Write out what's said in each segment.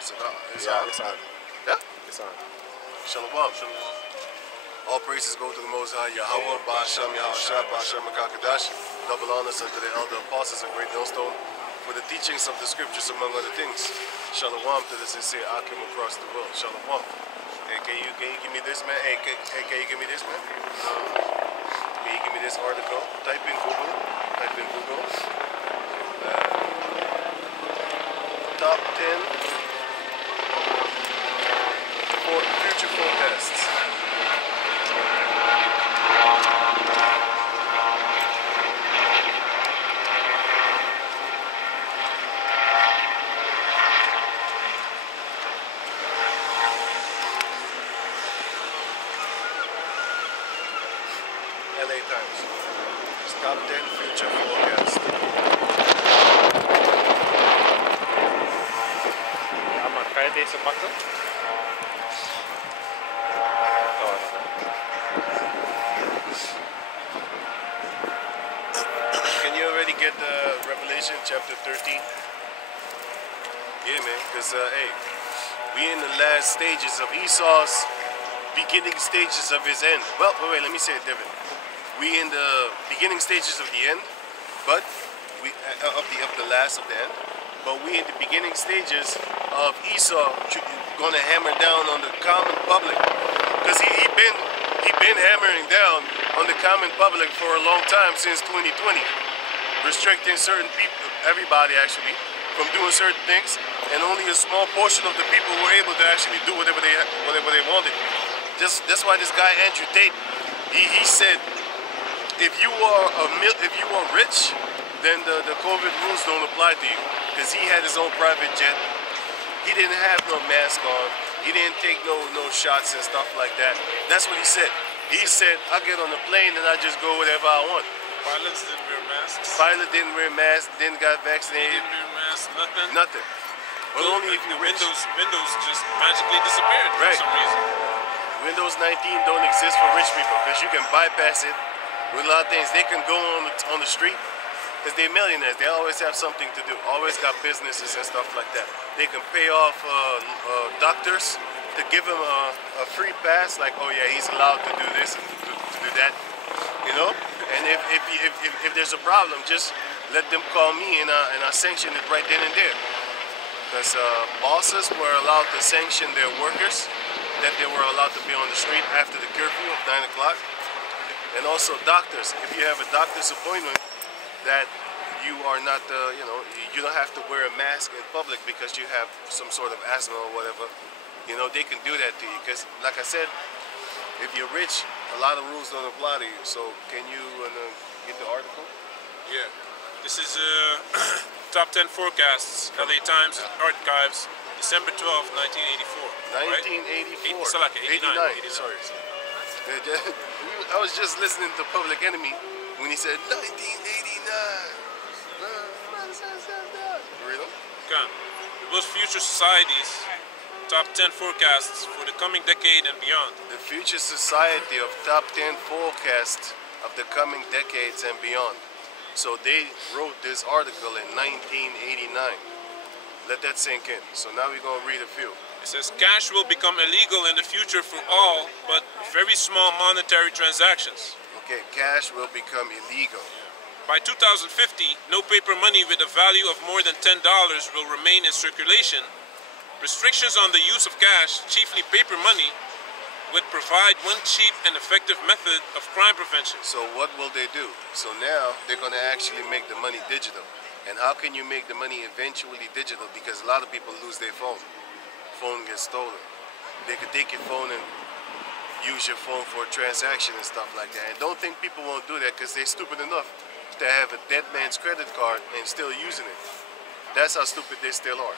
It's on. Yeah? It's on. Shalom. All praises go to the Most High, Yahweh, Ba'ashem, Yahushua, Ba'ashem, Makakadash. Double honors unto the elder apostles and great millstone for the teachings of the scriptures, among other things. Shalom to the sincere Akim across the world. Shalom. Hey, can you give me this, man? Hey, can you give me this, man? Can you give me this article? Type in Google. Top 10 for future forecasts. LA Times. Top 10 future forecast. Ja, maar kan je deze pakken? Can you already get Revelation chapter 13? Yeah, man, because, hey, we in the last stages of Esau's beginning stages of his end. Well, wait, let me say it different. We in the beginning stages of the end, but we of the last of the end. But we in the beginning stages of Esau gonna hammer down on the common public, because he been hammering down on the common public for a long time, since 2020, restricting certain people, everybody actually, from doing certain things, and only a small portion of the people were able to actually do whatever they wanted. That's why this guy Andrew Tate, he said, if you are rich, then the COVID rules don't apply to you, because he had his own private jet. He didn't have no mask on. He didn't take no shots and stuff like that. That's what he said. He said, I get on the plane and I just go whatever I want. Pilots didn't wear masks. Pilot didn't wear masks, didn't got vaccinated. Didn't wear masks, nothing. Nothing. But Well, only if the you're rich. Windows just magically disappeared Right. for some reason. Windows 19 don't exist for rich people, because you can bypass it with a lot of things. They can go on the street, because they're millionaires. They always have something to do. Always got businesses and stuff like that. They can pay off doctors to give them a free pass, like, oh yeah, he's allowed to do this and to do that, you know. And if there's a problem, just let them call me and I sanction it right then and there. Because bosses were allowed to sanction their workers, that they were allowed to be on the street after the curfew of 9 o'clock. And also doctors, if you have a doctor's appointment, that you are not, you don't have to wear a mask in public because you have some sort of asthma or whatever. You know, they can do that to you. Because, like I said, if you're rich, a lot of rules don't apply to you. So, can you get the article? Yeah. This is top 10 forecasts, LA Times Archives, December 12, 1984. 1984. Right? 89. Sorry. I was just listening to Public Enemy when he said 1989. Read them? Okay. The most future societies, top 10 forecasts for the coming decade and beyond. The future society of top 10 forecasts of the coming decades and beyond. So they wrote this article in 1989. Let that sink in. So now we're going to read a few. It says cash will become illegal in the future for all but very small monetary transactions. Okay, cash will become illegal. By 2050, no paper money with a value of more than $10 will remain in circulation. Restrictions on the use of cash, chiefly paper money, would provide one cheap and effective method of crime prevention. So what will they do? So now they're going to actually make the money digital. And how can you make the money eventually digital? Because a lot of people lose their phone. Phone gets stolen. They could take your phone and use your phone for a transaction and stuff like that. And don't think people won't do that, because they're stupid enough to have a dead man's credit card and still using it. That's how stupid they still are.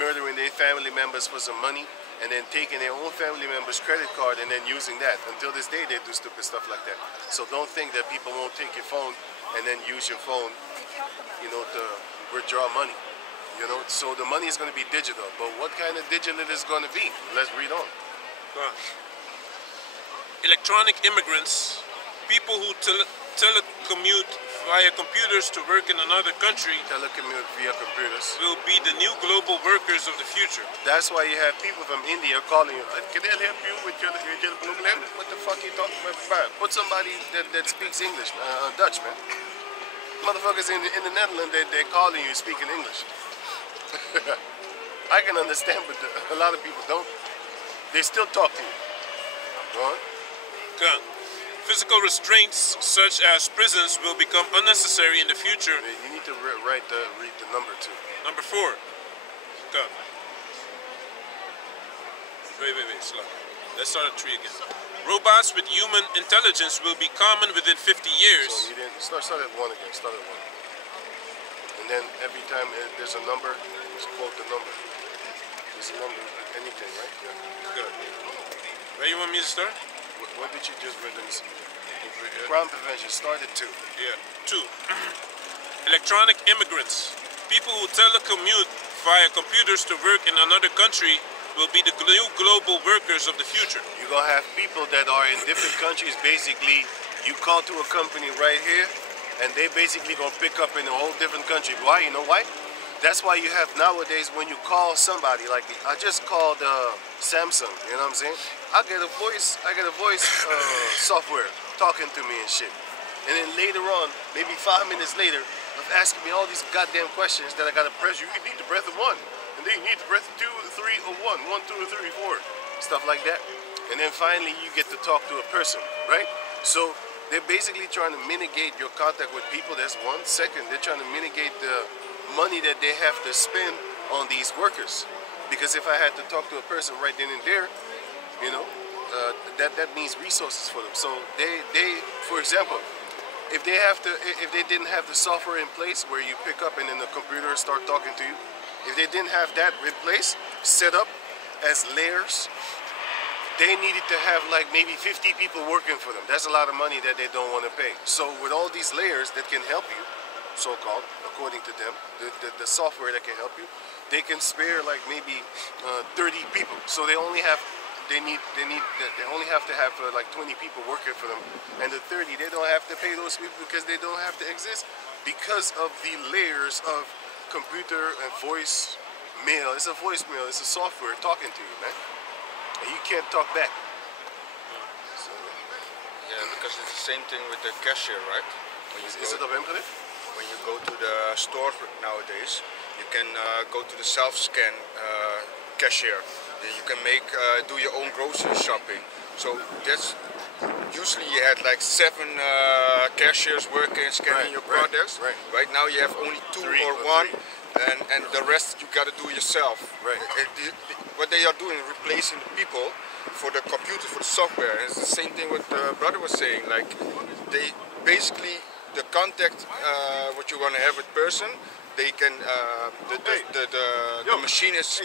Murdering their family members for some money, and then taking their own family member's credit card and then using that. Until this day, they do stupid stuff like that. So don't think that people won't take your phone and then use your phone, you know, to withdraw money. You know, so the money is going to be digital. But what kind of digital is going to be? Let's read on. Electronic immigrants, people who telecommute via computers to work in another country Telecommute via computers. will be the new global workers of the future. That's why you have people from India calling you. Can I help you with your problem? What the fuck you talking about? Put somebody that speaks English, Dutch, man. Motherfuckers in the Netherlands, they're calling you speaking English. I can understand, but a lot of people don't. They still talk to you. Go on. Good. Physical restraints such as prisons will become unnecessary in the future. You need to read the number too. Number 4. Good. Wait, slow. Let's start at 3 again. Robots with human intelligence will be common within 50 years. So you didn't start at 1 again. Start at 1. And then every time there's a number, just quote the number. There's a number, anything, right? Yeah. Good. Where you want me to start? What did you just read? Crime prevention started 2. Yeah. 2. Electronic immigrants. People who telecommute via computers to work in another country will be the new global workers of the future. You're going to have people that are in different countries. Basically, you call to a company right here, and they basically going to pick up in a whole different country. Why? You know why? That's why you have nowadays when you call somebody, like I just called Samsung, you know what I'm saying? I get a voice software talking to me and shit. And then later on, maybe 5 minutes later, of asking me all these goddamn questions that I gotta press. You need to press the 1, and then you need to press the 2, 3, or 1, 1, 2, 3, 4, stuff like that. And then finally you get to talk to a person, right? So they're basically trying to mitigate your contact with people. That's 1. Second, they're trying to mitigate the money that they have to spend on these workers, because if I had to talk to a person right then and there, you know, that means resources for them. So they for example, if they didn't have the software in place where you pick up and then the computer start talking to you, if they didn't have that in place, set up as layers, they needed to have like maybe 50 people working for them. That's a lot of money that they don't want to pay. So with all these layers that can help you, so-called, according to them, the software that can help you, they can spare like maybe 30 people. So they only have they only have to have like 20 people working for them, and the 30 they don't have to pay those people because they don't have to exist because of the layers of computer and voice mail. It's a voicemail. It's a software talking to you, man, and you can't talk back. So, yeah, because it's the same thing with the cashier, right? Is it of Emperor? When you go to the store nowadays, you can go to the self-scan cashier. You can do your own grocery shopping. So that's usually you had like 7 cashiers working scanning your products. Right now you have only 2 or 1, and the rest you got to do yourself. What they are doing, replacing people for the computer, for the software. And it's the same thing what the brother was saying. Like they basically, the contact what you want to have with person, they can the machine is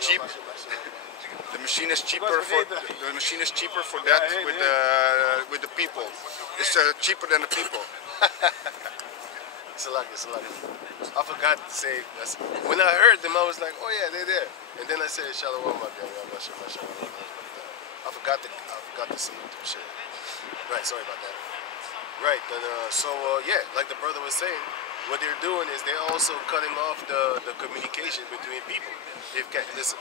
cheap. The machine is cheaper for that with the people. It's cheaper than the people. It's a luck. I forgot to say. When I heard them, I was like, oh yeah, they're there. And then I said, Shalom, I forgot to salute them. Shit. Right, sorry about that. Right, and yeah, like the brother was saying, what they're doing is they're also cutting off the communication between people. Listen,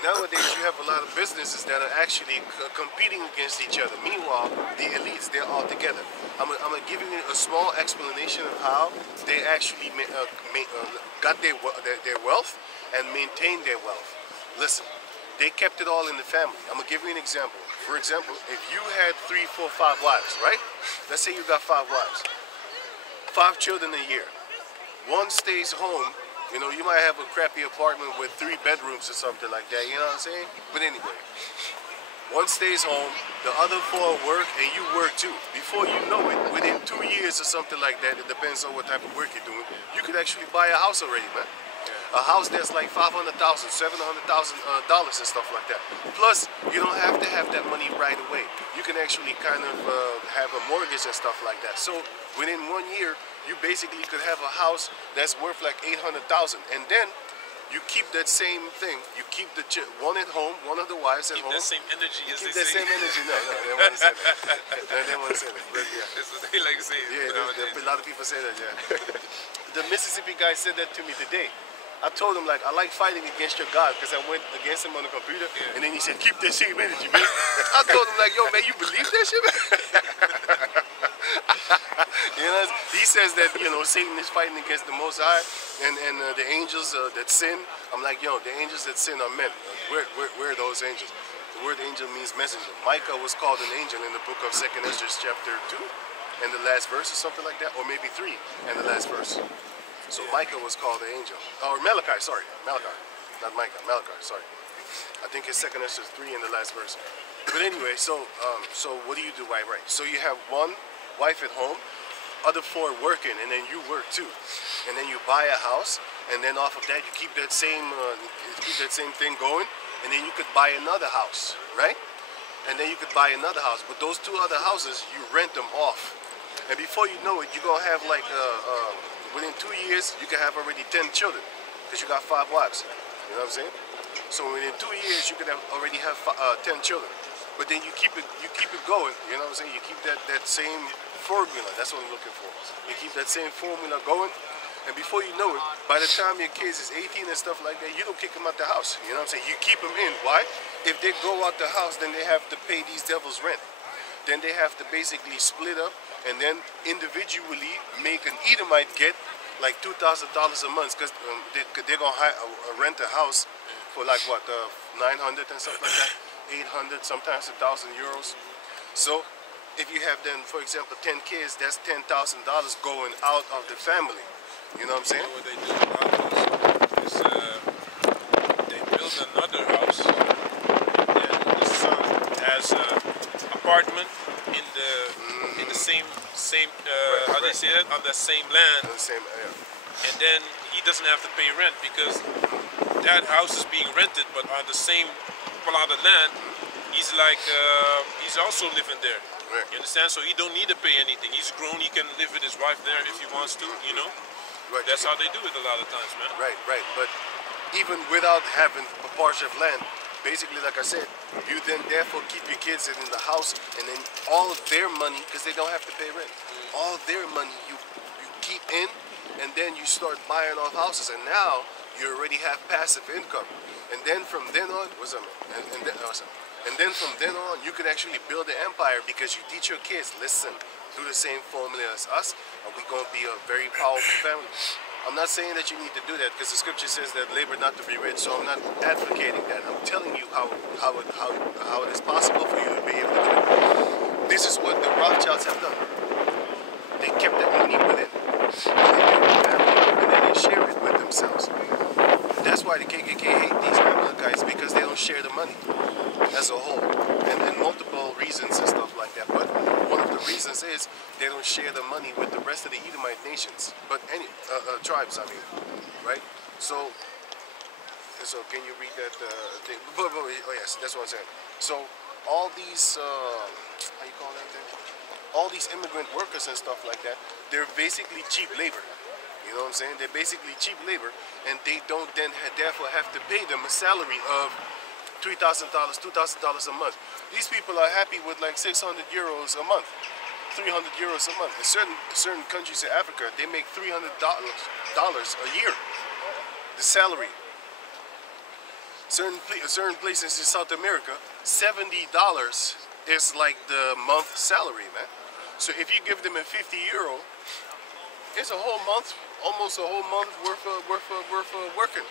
nowadays you have a lot of businesses that are actually competing against each other. Meanwhile, the elites, they're all together. I'm gonna give you a small explanation of how they actually got their wealth and maintained their wealth. Listen, they kept it all in the family. I'm gonna give you an example. For example, if you had 3, 4, 5 wives, right? Let's say you got 5 wives, 5 children a year. One stays home. You know, you might have a crappy apartment with 3 bedrooms or something like that. You know what I'm saying? But anyway, one stays home, the other 4 work, and you work too. Before you know it, within 2 years or something like that, it depends on what type of work you're doing, you could actually buy a house already, man. A house that's like $500,000, $700,000 and stuff like that. Plus, you don't have to have that money right away. You can actually kind of have a mortgage and stuff like that. So within 1 year, you basically could have a house that's worth like $800,000, and then you keep that same thing. You keep the one at home, one of the wives at Keep home. that same energy as Keep they that say. same energy. No, they want to say that. No, they want to say that. But yeah. That's what they like to say. Yeah, nowadays. a lot of people say that, yeah. The Mississippi guy said that to me today. I told him, like, I like fighting against your God because I went against him on the computer, and then he said, keep that same energy, man. I told him, like, yo, man, you believe that shit, man? You know, he says that, you know, Satan is fighting against the Most High and the angels that sin. I'm like, yo, the angels that sin are men. Where are those angels? The word angel means messenger. Micah was called an angel in the book of 2nd Ezra chapter 2 and the last verse or something like that, or maybe 3 and the last verse. So Micah was called an angel. Or Malachi, sorry. Malachi. Not Micah, Malachi, sorry. I think it's 2nd Ezra 3 in the last verse. But anyway, so what do you do? Right. So you have one wife at home, other 4 working, and then you work too. And then you buy a house, and then off of that you keep that same thing going, and then you could buy another house, right? And then you could buy another house. But those 2 other houses, you rent them off. And before you know it, you're gonna have like within 2 years, you can have already 10 children because you got 5 wives. You know what I'm saying? So within 2 years, you can already have 10 children. But then you keep it going. You know what I'm saying? You keep that same formula. That's what I'm looking for. You keep that same formula going, and before you know it, by the time your kids is 18 and stuff like that, you don't kick them out the house. You know what I'm saying? You keep them in. Why? If they go out the house, then they have to pay these devils rent. Then they have to basically split up and then individually make an Edomite get like $2,000 a month because they're going to rent a house for like what, 900 and something like that, 800, sometimes 1,000 euros. So if you have then, for example, 10 kids, that's $10,000 going out of the family. You know what I'm saying? What they do nowadays is they build another house, and the son has an apartment in the same how do you say that, on the same land, and then he doesn't have to pay rent because that house is being rented, but on the same plot of land, he's like he's also living there. Right. You understand? So he don't need to pay anything. He's grown. He can live with his wife there if he wants to. You know. Right. That's how they do it a lot of times, man. Right. But even without having a portion of land, basically, like I said, you then therefore keep your kids in the house, and then all of their money, because they don't have to pay rent, all their money you keep in, and then you start buying off houses, and now you already have passive income, and then from then on, what's up, man? And then from then on, you can actually build an empire because you teach your kids, listen, do the same formula as us, and we're going to be a very powerful family. I'm not saying that you need to do that because the scripture says that labor not to be rich, so I'm not advocating that. I'm telling you how it is possible for you to be able to do it. This is what the Rothschilds have done. They kept that money within their family, and then they share it with themselves. That's why the KKK hate these Amalekites, because they don't share the money as a whole, and multiple reasons and stuff like that. But one of the reasons is they don't share the money with the rest of the Edomite nations, but any tribes, I mean, right? So can you read that thing? Oh yes, that's what I'm saying. So all these how you call that thing? All these immigrant workers and stuff like that, they're basically cheap labor. You know what I'm saying? They're basically cheap labor, and they don't then therefore have to pay them a salary of $3,000, $2,000 a month. These people are happy with like 600 euros a month, 300 euros a month. In certain countries in Africa, they make $300 a year, the salary. Certain places in South America, $70 is like the month salary, man. So if you give them a 50 euro, it's a whole month, almost a whole month worth of working.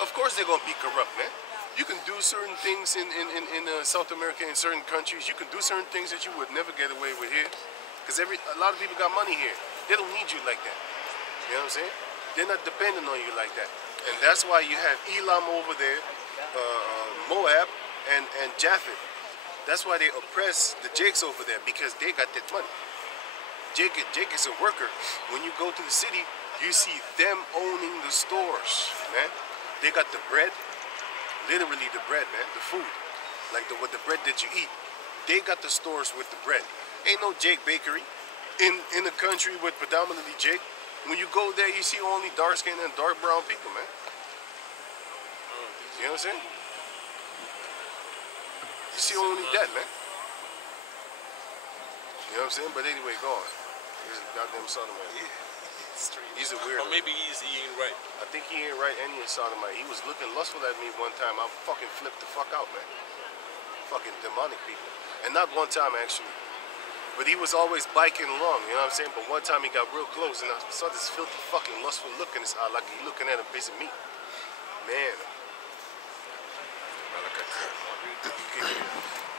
Of course they're gonna be corrupt, man. You can do certain things in South America, in certain countries. You can do certain things that you would never get away with here, because a lot of people got money here. They don't need you like that. You know what I'm saying? They're not dependent on you like that, and that's why you have Elam over there, Moab, and Japheth. That's why they oppress the Jakes over there, because they got that money. Jake is a worker. When you go to the city, you see them owning the stores, man. They got the bread, literally the bread, man, the food, like the bread that you eat. They got the stores with the bread. Ain't no Jake bakery in a country with predominantly Jake. When you go there, you see only dark skinned and dark brown people, man. You know what I'm saying? You see only that, man. You know what I'm saying? But anyway, go on. He's a goddamn sodomite. He's a weirdo. Or maybe he ain't right. I think he ain't right and he's a sodomite. He was looking lustful at me one time. I fucking flipped the fuck out, man. Fucking demonic people. And not one time, actually. But he was always biking along, you know what I'm saying? But one time he got real close and I saw this filthy fucking lustful look in his eye like he looking at a piece of meat. Man.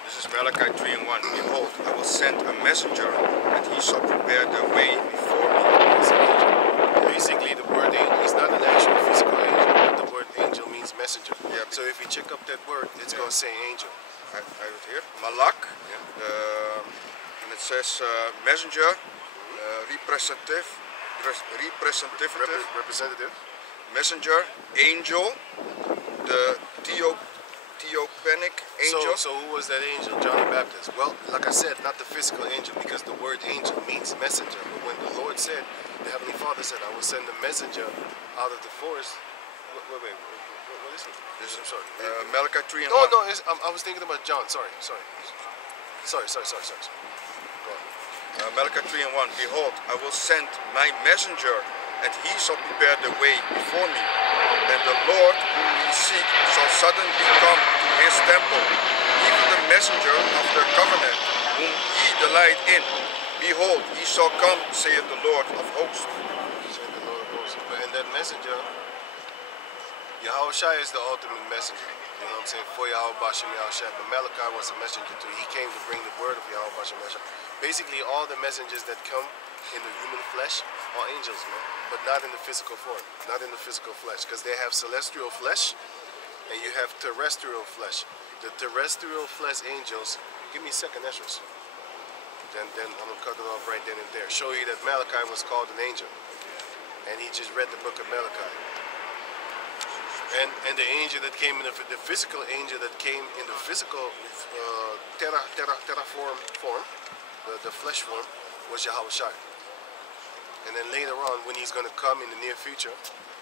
This is Malachi 3:1. Behold, I will send a messenger, and he shall prepare the way before me. Basically, the word angel is not an actual physical angel. The word angel means messenger. Yeah, so if you check up that word, it's going to say angel. I have it here. Malak. And it says messenger, representative, messenger, angel, the theophanic angel. So who was that angel? John the Baptist. Well, like I said, not the physical angel, because the word angel means messenger. But when the Lord said, the Heavenly Father said, I will send a messenger out of the forest. Wait, what is it? I'm sorry. Malachi 3:1. No, I was thinking about John. Sorry. Go on. Malachi 3:1. Behold, I will send my messenger, and he shall prepare the way before me. And the Lord whom ye seek shall suddenly come to his temple, even the messenger of the covenant, whom ye delight in. Behold, he shall come, saith the Lord of hosts. And that messenger, Yahushua is the ultimate messenger. You know what I'm saying? For Yahweh Bashem Yahushua. But Malachi was a messenger too. He came to bring the word of Yahweh Bashem Yahushua. Basically, all the messengers that come in the human flesh are angels, man. But not in the physical form. Not in the physical flesh. Because they have celestial flesh and you have terrestrial flesh. The terrestrial flesh angels, give me a second, Esdras. Then I'm going to cut it off right then and there. Show you that Malachi was called an angel. And he just read the book of Malachi. And the angel that came in the physical angel that came in the physical form, the flesh form, was Yahushua. And then later on, when he's going to come in the near future,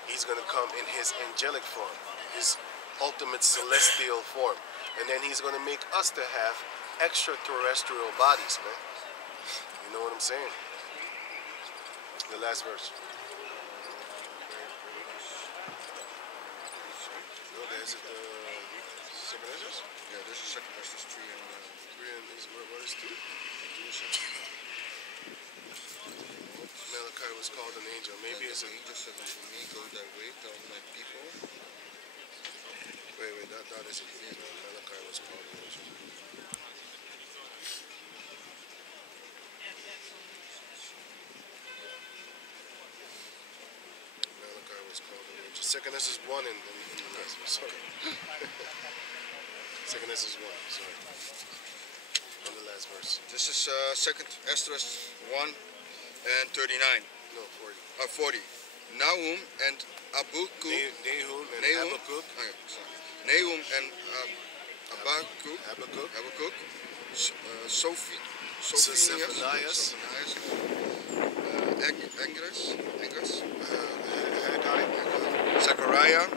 he's going to come in his angelic form, his ultimate celestial form. And then he's going to make us to have extraterrestrial bodies, man. You know what I'm saying? The last verse. Is it second Esdras? Yeah, this is second Esdras 3 and 3 and what is 2? Malachi was called an angel. Maybe it's an angel said unto me, go thy way, tell my people. Wait, that isn't it. Malachi was called an angel. Malachi was called an angel. Second Esdras 1 and the last verse. Sorry. Second Esdras 1, sorry. And the last verse. This is second Esdras 1 and 39. No, 40. 40. Nahum and Habakkuk. Nahum and Habakkuk. Nahum and Habakkuk. Sophonias. Engres. Zechariah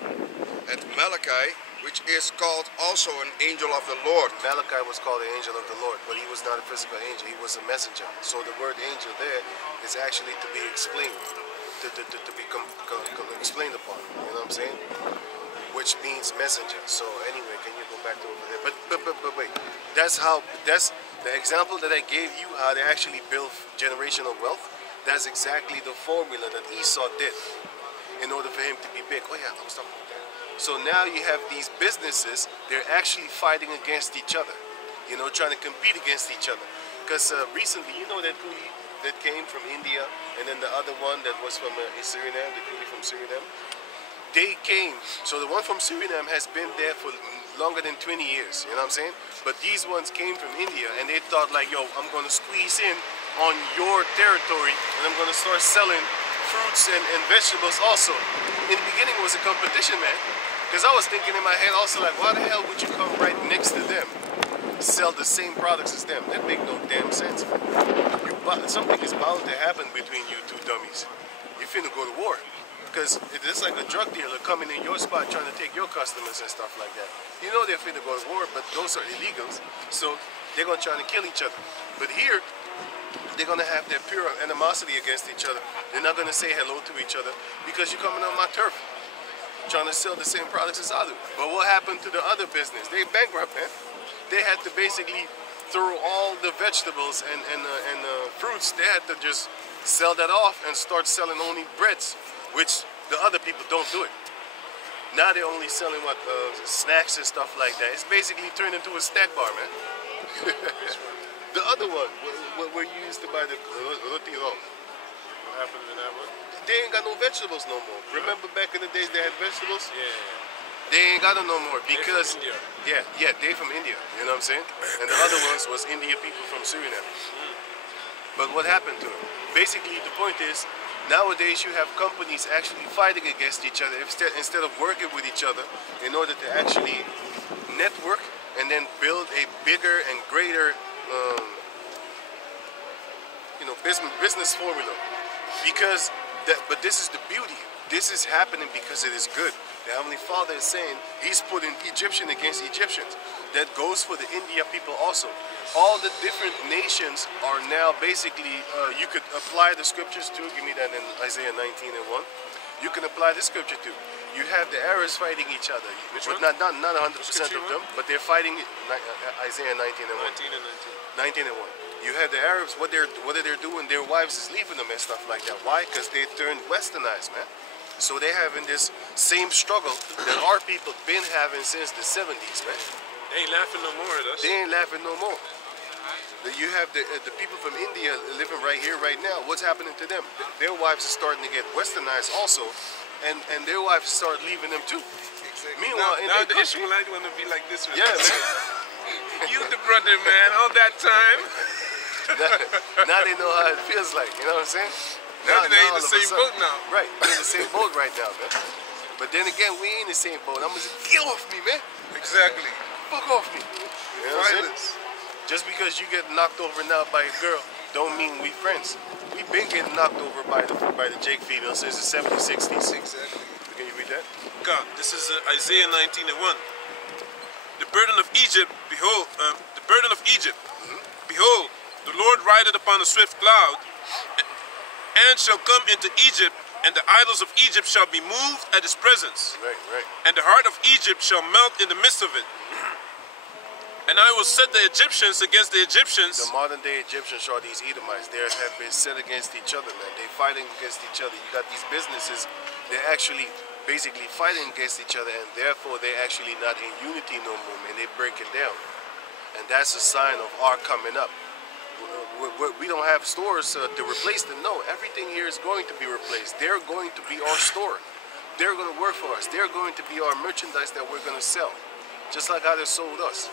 and Malachi, which is called also an angel of the Lord. Malachi was called an angel of the Lord, but he was not a physical angel, he was a messenger. So the word angel there is actually to be explained, to be explained upon, you know what I'm saying? Which means messenger. So anyway, can you go back to over there? But wait, that's the example that I gave you, how they actually build generational wealth. That's exactly the formula that Esau did in order for him to be big. Oh yeah, I was talking about that. So now you have these businesses, they're actually fighting against each other, you know, trying to compete against each other. Because recently, you know that coolie that came from India, and then the other one that was from Suriname, the coolie from Suriname, they came. So the one from Suriname has been there for longer than 20 years, you know what I'm saying? But these ones came from India, and they thought like, yo, I'm going to squeeze in on your territory, and I'm going to start selling fruits and vegetables also. In the beginning it was a competition, man. Because I was thinking in my head also like, why the hell would you come right next to them, sell the same products as them? That make no damn sense. Something is bound to happen between you two dummies. You're finna go to war. Because it's like a drug dealer coming in your spot trying to take your customers and stuff like that. You know they're finna go to war, but those are illegals, so they're gonna try to kill each other. But here, they're gonna have their pure animosity against each other. They're not gonna say hello to each other because you're coming on my turf, trying to sell the same products as others. But what happened to the other business? They bankrupt, man. They had to basically throw all the vegetables and fruits. They had to just sell that off and start selling only breads, which the other people don't do it. Now they're only selling what snacks and stuff like that. It's basically turned into a snack bar, man. The other one, where you used to buy the roti ron. What happened to that one? They ain't got no vegetables no more. Remember back in the days they had vegetables? Yeah. They ain't got them no more because India. yeah, they from India. You know what I'm saying? And the other ones was India people from Suriname. But what happened to them? Basically, the point is, nowadays you have companies actually fighting against each other instead of working with each other in order to actually network and then build a bigger and greater, business formula. Because but this is the beauty. This is happening because it is good. The Heavenly Father is saying He's putting Egyptian against Egyptians. That goes for the India people also. All the different nations are now basically, you could apply the scriptures to. Give me that in Isaiah 19:1. You can apply the scripture to. You have the Arabs fighting each other. Which But one? not 100% of them, but they're fighting Isaiah 19:1. 19 and 19. 19:1. You have the Arabs, what are they doing? Their wives is leaving them and stuff like that. Why? Because they turned westernized, man. So they're having this same struggle that our people been having since the 70s, man. They ain't laughing no more at us. They ain't laughing no more. You have the people from India living right here, right now. What's happening to them? Their wives are starting to get westernized also, and their wives start leaving them too. Exactly. Meanwhile, now in the their Ishmaelites want to be like this. yeah, man. You the brother, man, all that time. Now they know how it feels like. You know what I'm saying? Now they're in all the of a same sudden- boat now. Right, we're in the same boat right now, man. But then again, we ain't in the same boat. I'm gonna say, get off me, man. Exactly. Fuck off me. You know what I'm saying? Violence. Just because you get knocked over now by a girl, don't mean we friends. We've been getting knocked over by the Jake female since the 70s, 60s. Exactly. Can you read that? God, this is Isaiah 19:1. The burden of Egypt, behold, the burden of Egypt. Behold, the Lord rideth upon a swift cloud, and shall come into Egypt, and the idols of Egypt shall be moved at his presence. Right. And the heart of Egypt shall melt in the midst of it. And I will set the Egyptians against the Egyptians. The modern day Egyptians are these Edomites. They have been set against each other, man. They're fighting against each other. You got these businesses, they're actually basically fighting against each other, and therefore they're actually not in unity no more, man. They break it down. And that's a sign of our coming up. We don't have stores to replace them. No, everything here is going to be replaced. They're going to be our store. They're going to work for us. They're going to be our merchandise that we're going to sell. Just like how they sold us.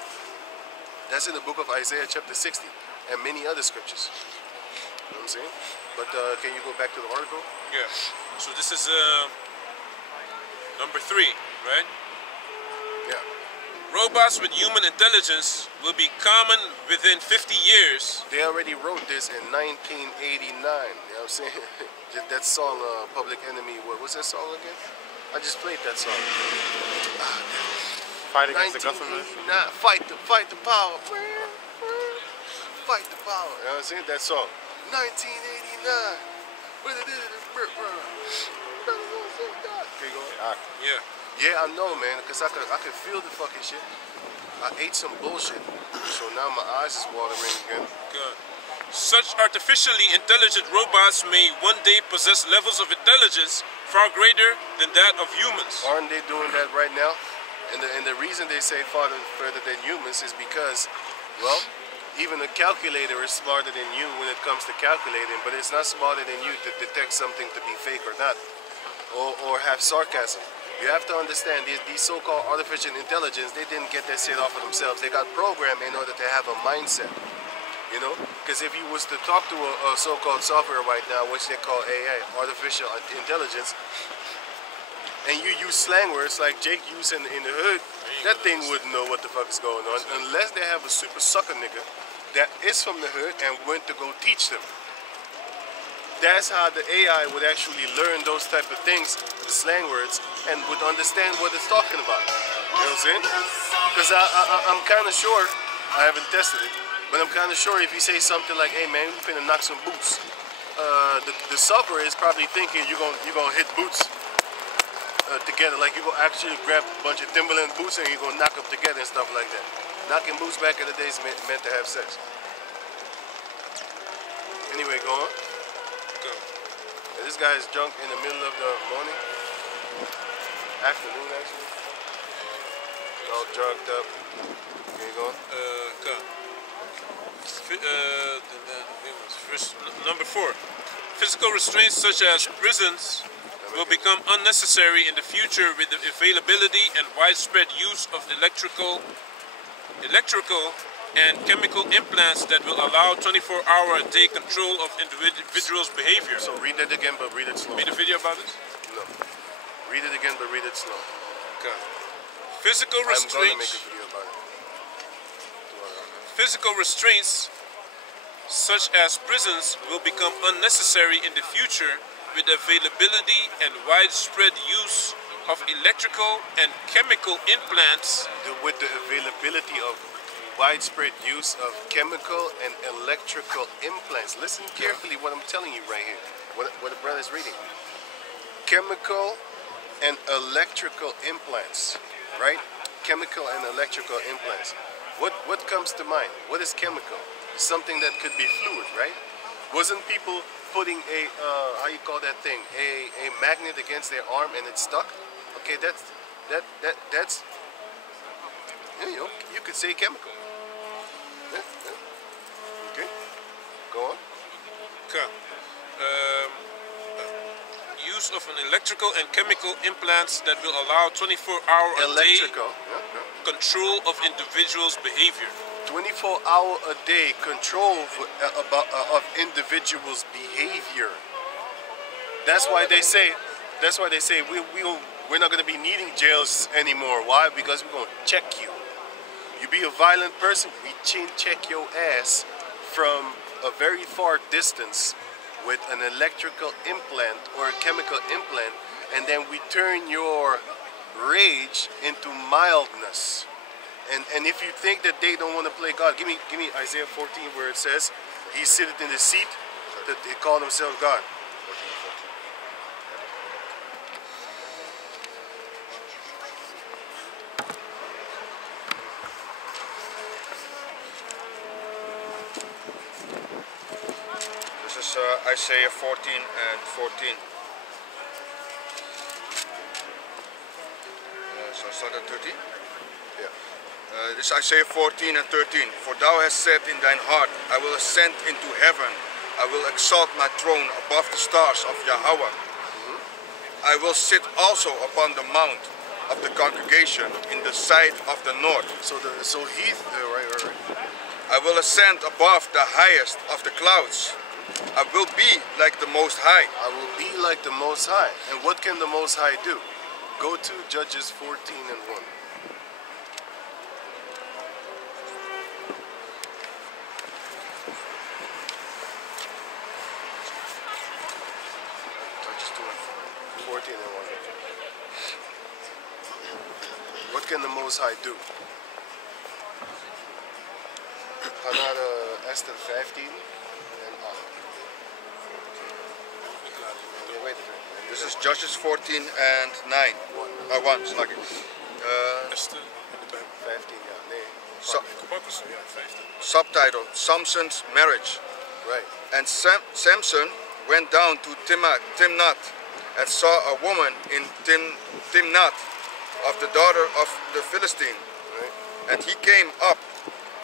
That's in the book of Isaiah chapter 60 and many other scriptures. You know what I'm saying? But can you go back to the article? Yeah. So this is number 3, right? Yeah. Robots with human intelligence will be common within 50 years. They already wrote this in 1989. You know what I'm saying? That song, Public Enemy, what's that song again? I just played that song. Fight against the government. 1989, fight the power. Fight the power. You know what I'm saying? That song. 1989. Okay, go ahead. Yeah. Yeah, I know, man, because I could feel the fucking shit. I ate some bullshit, so now my eyes is watering again. Good. Such artificially intelligent robots may one day possess levels of intelligence far greater than that of humans. Aren't they doing that right now? And the reason they say further than humans is because, well, even a calculator is smarter than you when it comes to calculating, but it's not smarter than you to detect something to be fake or not, or have sarcasm. You have to understand, these so-called artificial intelligence, they didn't get that shit off of themselves. They got programmed in order to have a mindset, you know? Because if you was to talk to a so-called software right now, which they call AI, artificial intelligence, and you use slang words like Jake used in the hood, that thing wouldn't know what the fuck is going on unless they have a super sucker nigga that is from the hood and went to go teach them. that's how the AI would actually learn those type of things, the slang words, and would understand what it's talking about. You know what I'm saying? Because I'm kind of sure, I haven't tested it, but I'm kind of sure if you say something like, hey man, we finna knock some boots, the subber is probably thinking you're gonna hit boots together, like you're gonna actually grab a bunch of Timberland boots and you're gonna knock them together and stuff like that. Knocking boots back in the days meant to have sex. Anyway, go on. Go. This guy is drunk in the middle of the morning. Afternoon, actually. All drugged up. Okay, go on. Go. Number 4. Physical restraints such as prisons will become unnecessary in the future with the availability and widespread use of electrical and chemical implants that will allow 24-hour-a-day control of individuals' behavior. So read that again, but read it slow. Made a video about this? No. Read it again, but read it slow. Okay. Physical I'm going to make restraints. a video about it. Physical restraints such as prisons will become unnecessary in the future with availability and widespread use of electrical and chemical implants. With the availability of widespread use of chemical and electrical implants. Listen carefully what I'm telling you right here. What the brother's reading. Chemical and electrical implants, right? Chemical and electrical implants. What comes to mind? What is chemical? Something that could be fluid, right? Wasn't people putting a how you call that thing? A magnet against their arm and it's stuck? Okay, that's you know, you could say chemical. Yeah, yeah. Okay, go on. Okay. Use of an electrical and chemical implants that will allow 24-hour-a-day control of individuals' behavior. 24-hour-a-day control of individuals' behavior. That's why they say. We're not going to be needing jails anymore. Why? Because we're going to check you. You be a violent person, we check your ass from a very far distance with an electrical implant or a chemical implant, and then we turn your rage into mildness. And if you think that they don't want to play God, give me Isaiah 14 where it says, he sitteth in the seat that they call themselves God. Isaiah 14 and 14. So start at 13? Yeah. This is Isaiah 14 and 13. For thou hast said in thine heart, I will ascend into heaven. I will exalt my throne above the stars of Yahweh. I will sit also upon the mount of the congregation in the side of the north. Right. I will ascend above the highest of the clouds. I will be like the Most High. I will be like the Most High. And what can the Most High do? Go to Judges 14 and 1. Judges 14 and 1. What can the Most High do? Ga naar Esther 15 en 8. This is Judges 14 and 9. 1, slag ik. Esther, 15, ja, nee. Subtitle, Samson's marriage. Right. And Samson went down to Timnath and saw a woman in Timnath of the daughter of the Philistine. Right. And he came up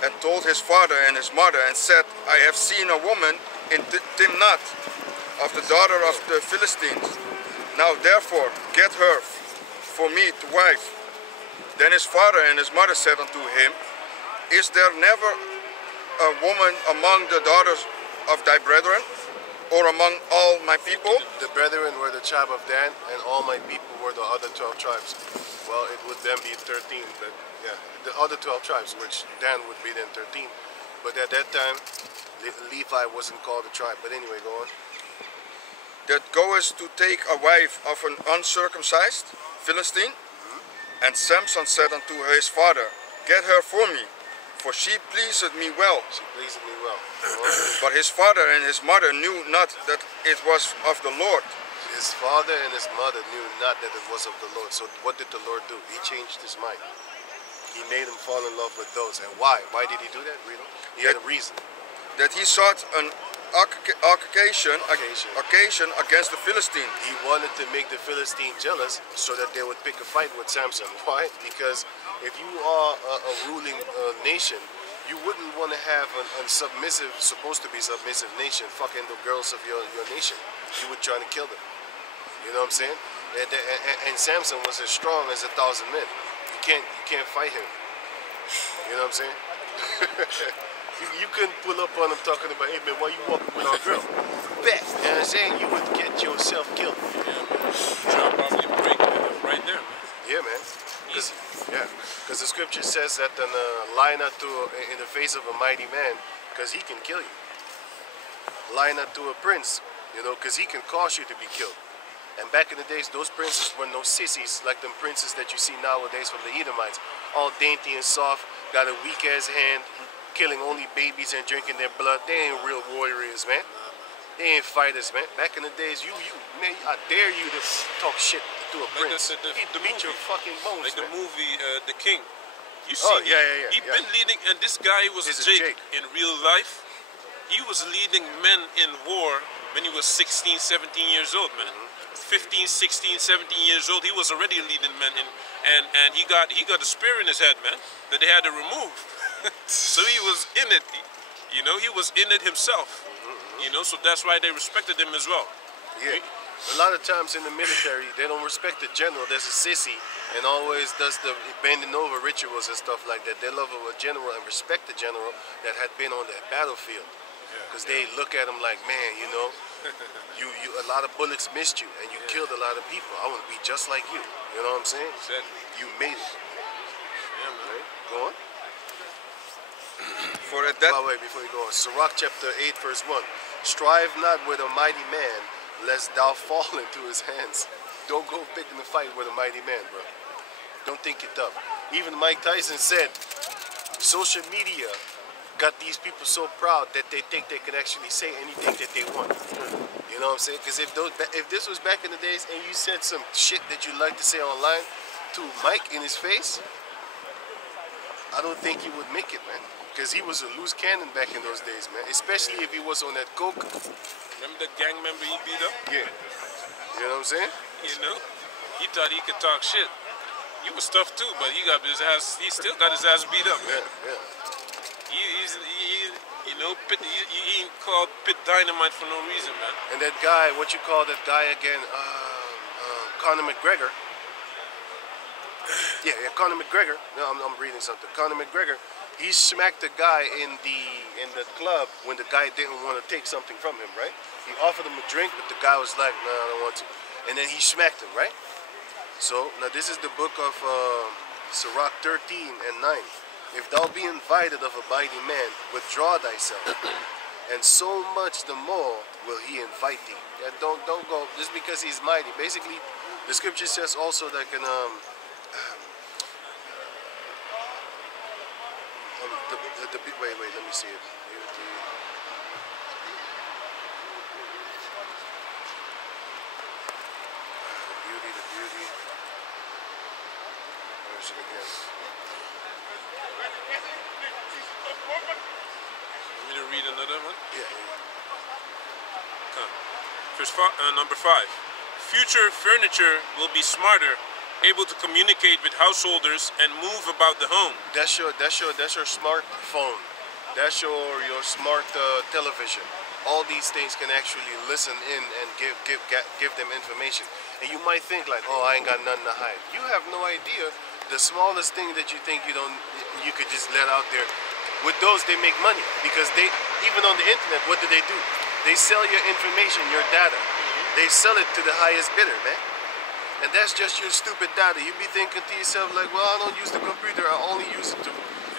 and told his father and his mother and said, I have seen a woman in Timnath of the daughter of the Philistines. Now therefore get her for me to wife. Then his father and his mother said unto him, Is there never a woman among the daughters of thy brethren, or among all my people? The brethren were the tribe of Dan, and all my people were the other 12 tribes. Well, it would then be 13, but yeah, the other 12 tribes, which Dan would be then 13. But at that time, Levi wasn't called a tribe. But anyway, go on. that goeth to take a wife of an uncircumcised Philistine? And Samson said unto his father, Get her for me, for she pleaseth me well. She pleased me well. But his father and his mother knew not that it was of the Lord. His father and his mother knew not that it was of the Lord. So what did the Lord do? He changed his mind. He made him fall in love with those. And why? Why did he do that? Read him. He had a reason. That he sought an occasion against the Philistine. He wanted to make the Philistine jealous so that they would pick a fight with Samson. Why? Because if you are a ruling nation, you wouldn't want to have a submissive, supposed to be submissive nation fucking the girls of your nation. You would try to kill them. You know what I'm saying? And Samson was as strong as 1,000 men. You can't fight him. You know what I'm saying? You couldn't pull up on him talking about, hey man, why you walking with our girl? Bet. You know what I'm saying? You would get yourself killed. Yeah, man. I'll probably break it right there, man. Yeah, man. Easy. Yeah, because the scripture says that lie not in the face of a mighty man, because he can kill you. Lie not to a prince, you know, because he can cause you to be killed. And back in the days, those princes were no sissies like them princes that you see nowadays from the Edomites. All dainty and soft, got a weak ass hand, killing only babies and drinking their blood. They ain't real warriors, man. They ain't fighters, man. Back in the days, man, I dare you to talk shit to a prince. He'd beat your fucking bones, like man. the movie The King. You see, Oh, yeah. He'd been leading, and this guy was Jake in real life. He was leading men in war when he was 16, 17 years old, man. 15, 16, 17 years old. He was already leading men in, and he got a spear in his head, man, that they had to remove. So he was in it, you know, he was in it himself. You know, so that's why they respected him as well. Yeah. A lot of times in the military, they don't respect the general. There's a sissy and always does the bending over rituals and stuff like that. They love a general and respect the general that had been on that battlefield. Because they look at him like, man, you know, a lot of bullets missed you and you killed a lot of people. I want to be just like you. You know what I'm saying? Exactly. You made it. Yeah, man. Right? Go on. For at that By the way, before you go on, Sirach chapter 8 verse 1. Strive not with a mighty man, lest thou fall into his hands. Don't go picking a fight with a mighty man, bro. Don't think it up. Even Mike Tyson said, social media got these people so proud that they think they can actually say anything that they want. You know what I'm saying? Because if this was back in the days and you said some shit that you like to say online to Mike in his face, I don't think he would make it, man. Because he was a loose cannon back in those days, man. Especially if he was on that coke. Remember that gang member he beat up? Yeah. You know what I'm saying? You know, he thought he could talk shit. He was tough too, but he still got his ass beat up, man. Yeah. You know, he called Pit Dynamite for no reason, man. And that guy, what you call that guy again? Conor McGregor. Yeah, Conor McGregor. No, I'm reading something. Conor McGregor. He smacked the guy in the club when the guy didn't want to take something from him, right? He offered him a drink, but the guy was like, "No, I don't want to." And then he smacked him, right? So now this is the book of Sirach 13 and 9. If thou be invited of a mighty man, withdraw thyself, and so much the more will he invite thee. Yeah, don't go just because he's mighty. Basically, the scripture says also that can wait, let me see it. The beauty. Where's it again? Want me to read another one? Yeah. Come. Number 5. Future furniture will be smarter, able to communicate with householders and move about the home. That's your smartphone. That's your smart television. All these things can actually listen in and give them information. And you might think like, oh, I ain't got nothing to hide. You have no idea. The smallest thing that you think you could just let out there. With those, they make money because even on the internet, what do? They sell your information, your data. They sell it to the highest bidder, man. And that's just your stupid data. You be thinking to yourself like, well, I don't use the computer. I only use it to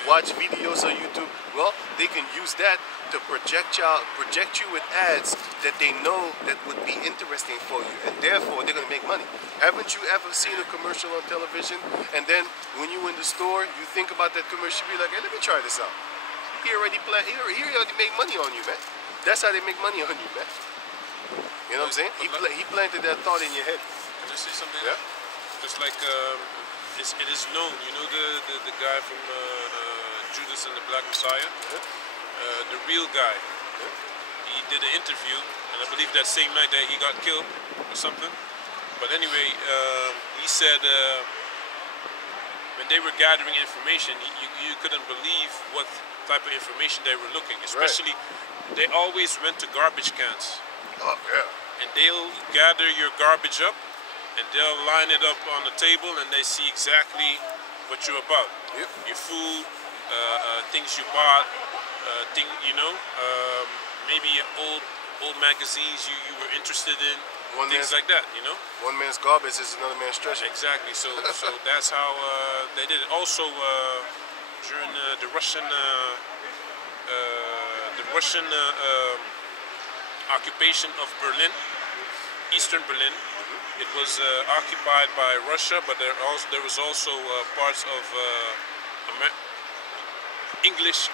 watch videos on YouTube. Well, they can use that to project you with ads that they know that would be interesting for you, and therefore they're gonna make money. Haven't you ever seen a commercial on television, and then when you in the store, you think about that commercial, be like, hey, let me try this out. He already made money on you, man. That's how they make money on you, man. You know what I'm saying? He planted that thought in your head. Can I say something? Yeah. Just like it is known, you know, the guy from Judas and the Black Messiah, the real guy. He did an interview, and I believe that same night that he got killed or something. But anyway, he said when they were gathering information, you couldn't believe what type of information they were looking. Especially, they always went to garbage cans. Oh yeah. And they'll gather your garbage up, and they'll line it up on the table, and they see exactly what you're about. Yep. Your food, things you bought, maybe old magazines you were interested in, things like that, you know. One man's garbage is another man's treasure. Exactly. So that's how they did it. Also, during the Russian occupation of Berlin, Eastern Berlin. It was occupied by Russia, but there was also parts of English.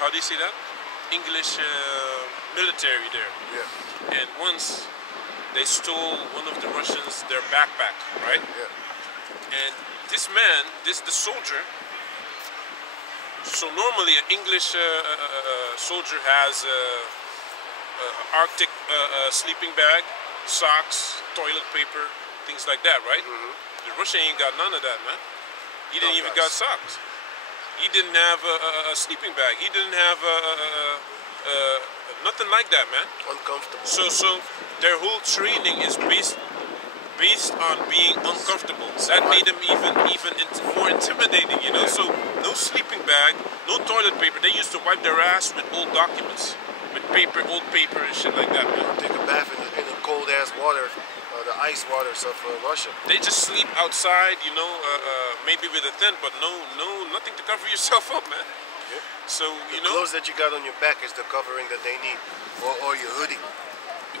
How do you say that? English military there. Yeah. And once they stole one of the Russians their backpack, right? Yeah. And this man, the soldier. So normally an English soldier has Arctic sleeping bag, socks, toilet paper, things like that, right? The Russian ain't got none of that, man. He didn't even got socks. He didn't have a sleeping bag. He didn't have nothing like that, man. Uncomfortable. So their whole training is based on being uncomfortable. That made them even more intimidating, you know. So no sleeping bag, no toilet paper. They used to wipe their ass with old documents, with paper, old paper and shit like that, man. Take a bath in the cold ass water, the ice waters of Russia. They just sleep outside, you know, maybe with a tent, but nothing to cover yourself up, man. Yeah. So The you know, clothes that you got on your back is the covering that they need, or your hoodie.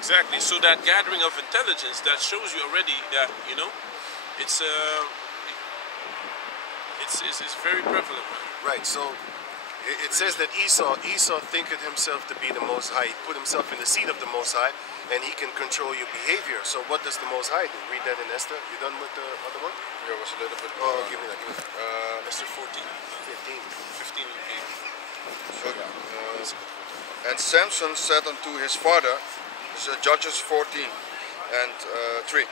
exactly. So that gathering of intelligence, that shows you already that, you know, it's very prevalent, man. Right. So it says that Esau thinketh himself to be the Most High. He put himself in the seat of the Most High, and he can control your behavior. So what does the Most High do? Read that in Esther. You done with the other one? There was a little bit. Oh, give me that. Esther 14, 15. 15 and 8. And Samson said unto his father, this is Judges 14 and 3. I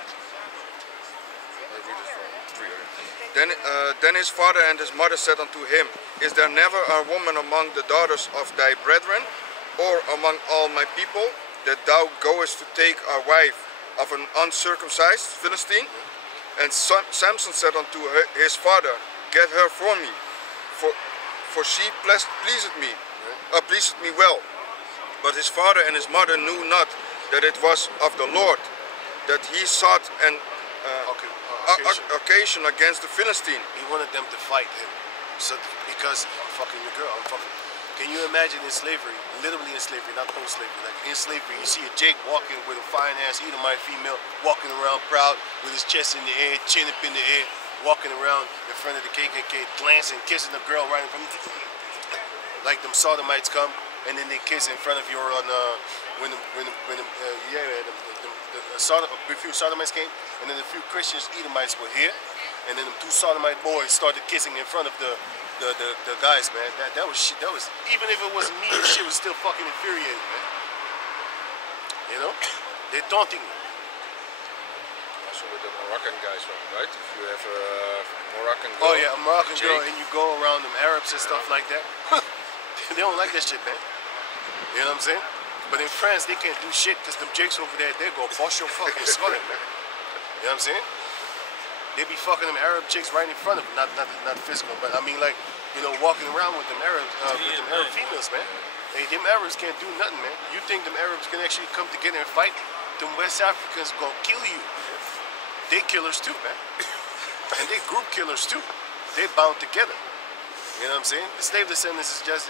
read it from 3. Then his father and his mother said unto him, Is there never a woman among the daughters of thy brethren, or among all my people, that thou goest to take a wife of an uncircumcised Philistine? And Samson said unto his father, Get her for me, for she pleaseth me well. But his father and his mother knew not that it was of the Lord, that he sought an occasion against the Philistine. He wanted them to fight him. So because I'm fucking your girl, I'm fucking. Can you imagine in slavery, literally in slavery, not post-slavery, like in slavery, you see a Jake walking with a fine-ass Edomite female, walking around proud with his chest in the air, chin up in the air, walking around in front of the KKK, glancing, kissing the girl right in front of you. Like them sodomites come, and then they kiss in front of you on a few sodomites came, and then a few Christians, Edomites were here, and then the two sodomite boys started kissing in front of the guys, man. That was shit. That was, even if it wasn't me, the shit was still fucking infuriating, man. You know, they're taunting you. Also with the Moroccan guys, right? If you have a Moroccan girl. Oh yeah, a Moroccan girl, and you go around them Arabs and stuff like that. They don't like that shit, man. You know what I'm saying? But in France, they can't do shit because them Jakes over there, they go bust your fucking skull, man. You know what I'm saying? They be fucking them Arab chicks right in front of them, not physical, but I mean like, you know, walking around with them Arabs, with them Arab females, man. Hey, them Arabs can't do nothing, man. You think them Arabs can actually come together and fight? Them West Africans gonna kill you. They killers too, man. And they group killers too. They bound together. You You know what I'm saying? The slave descendants is just,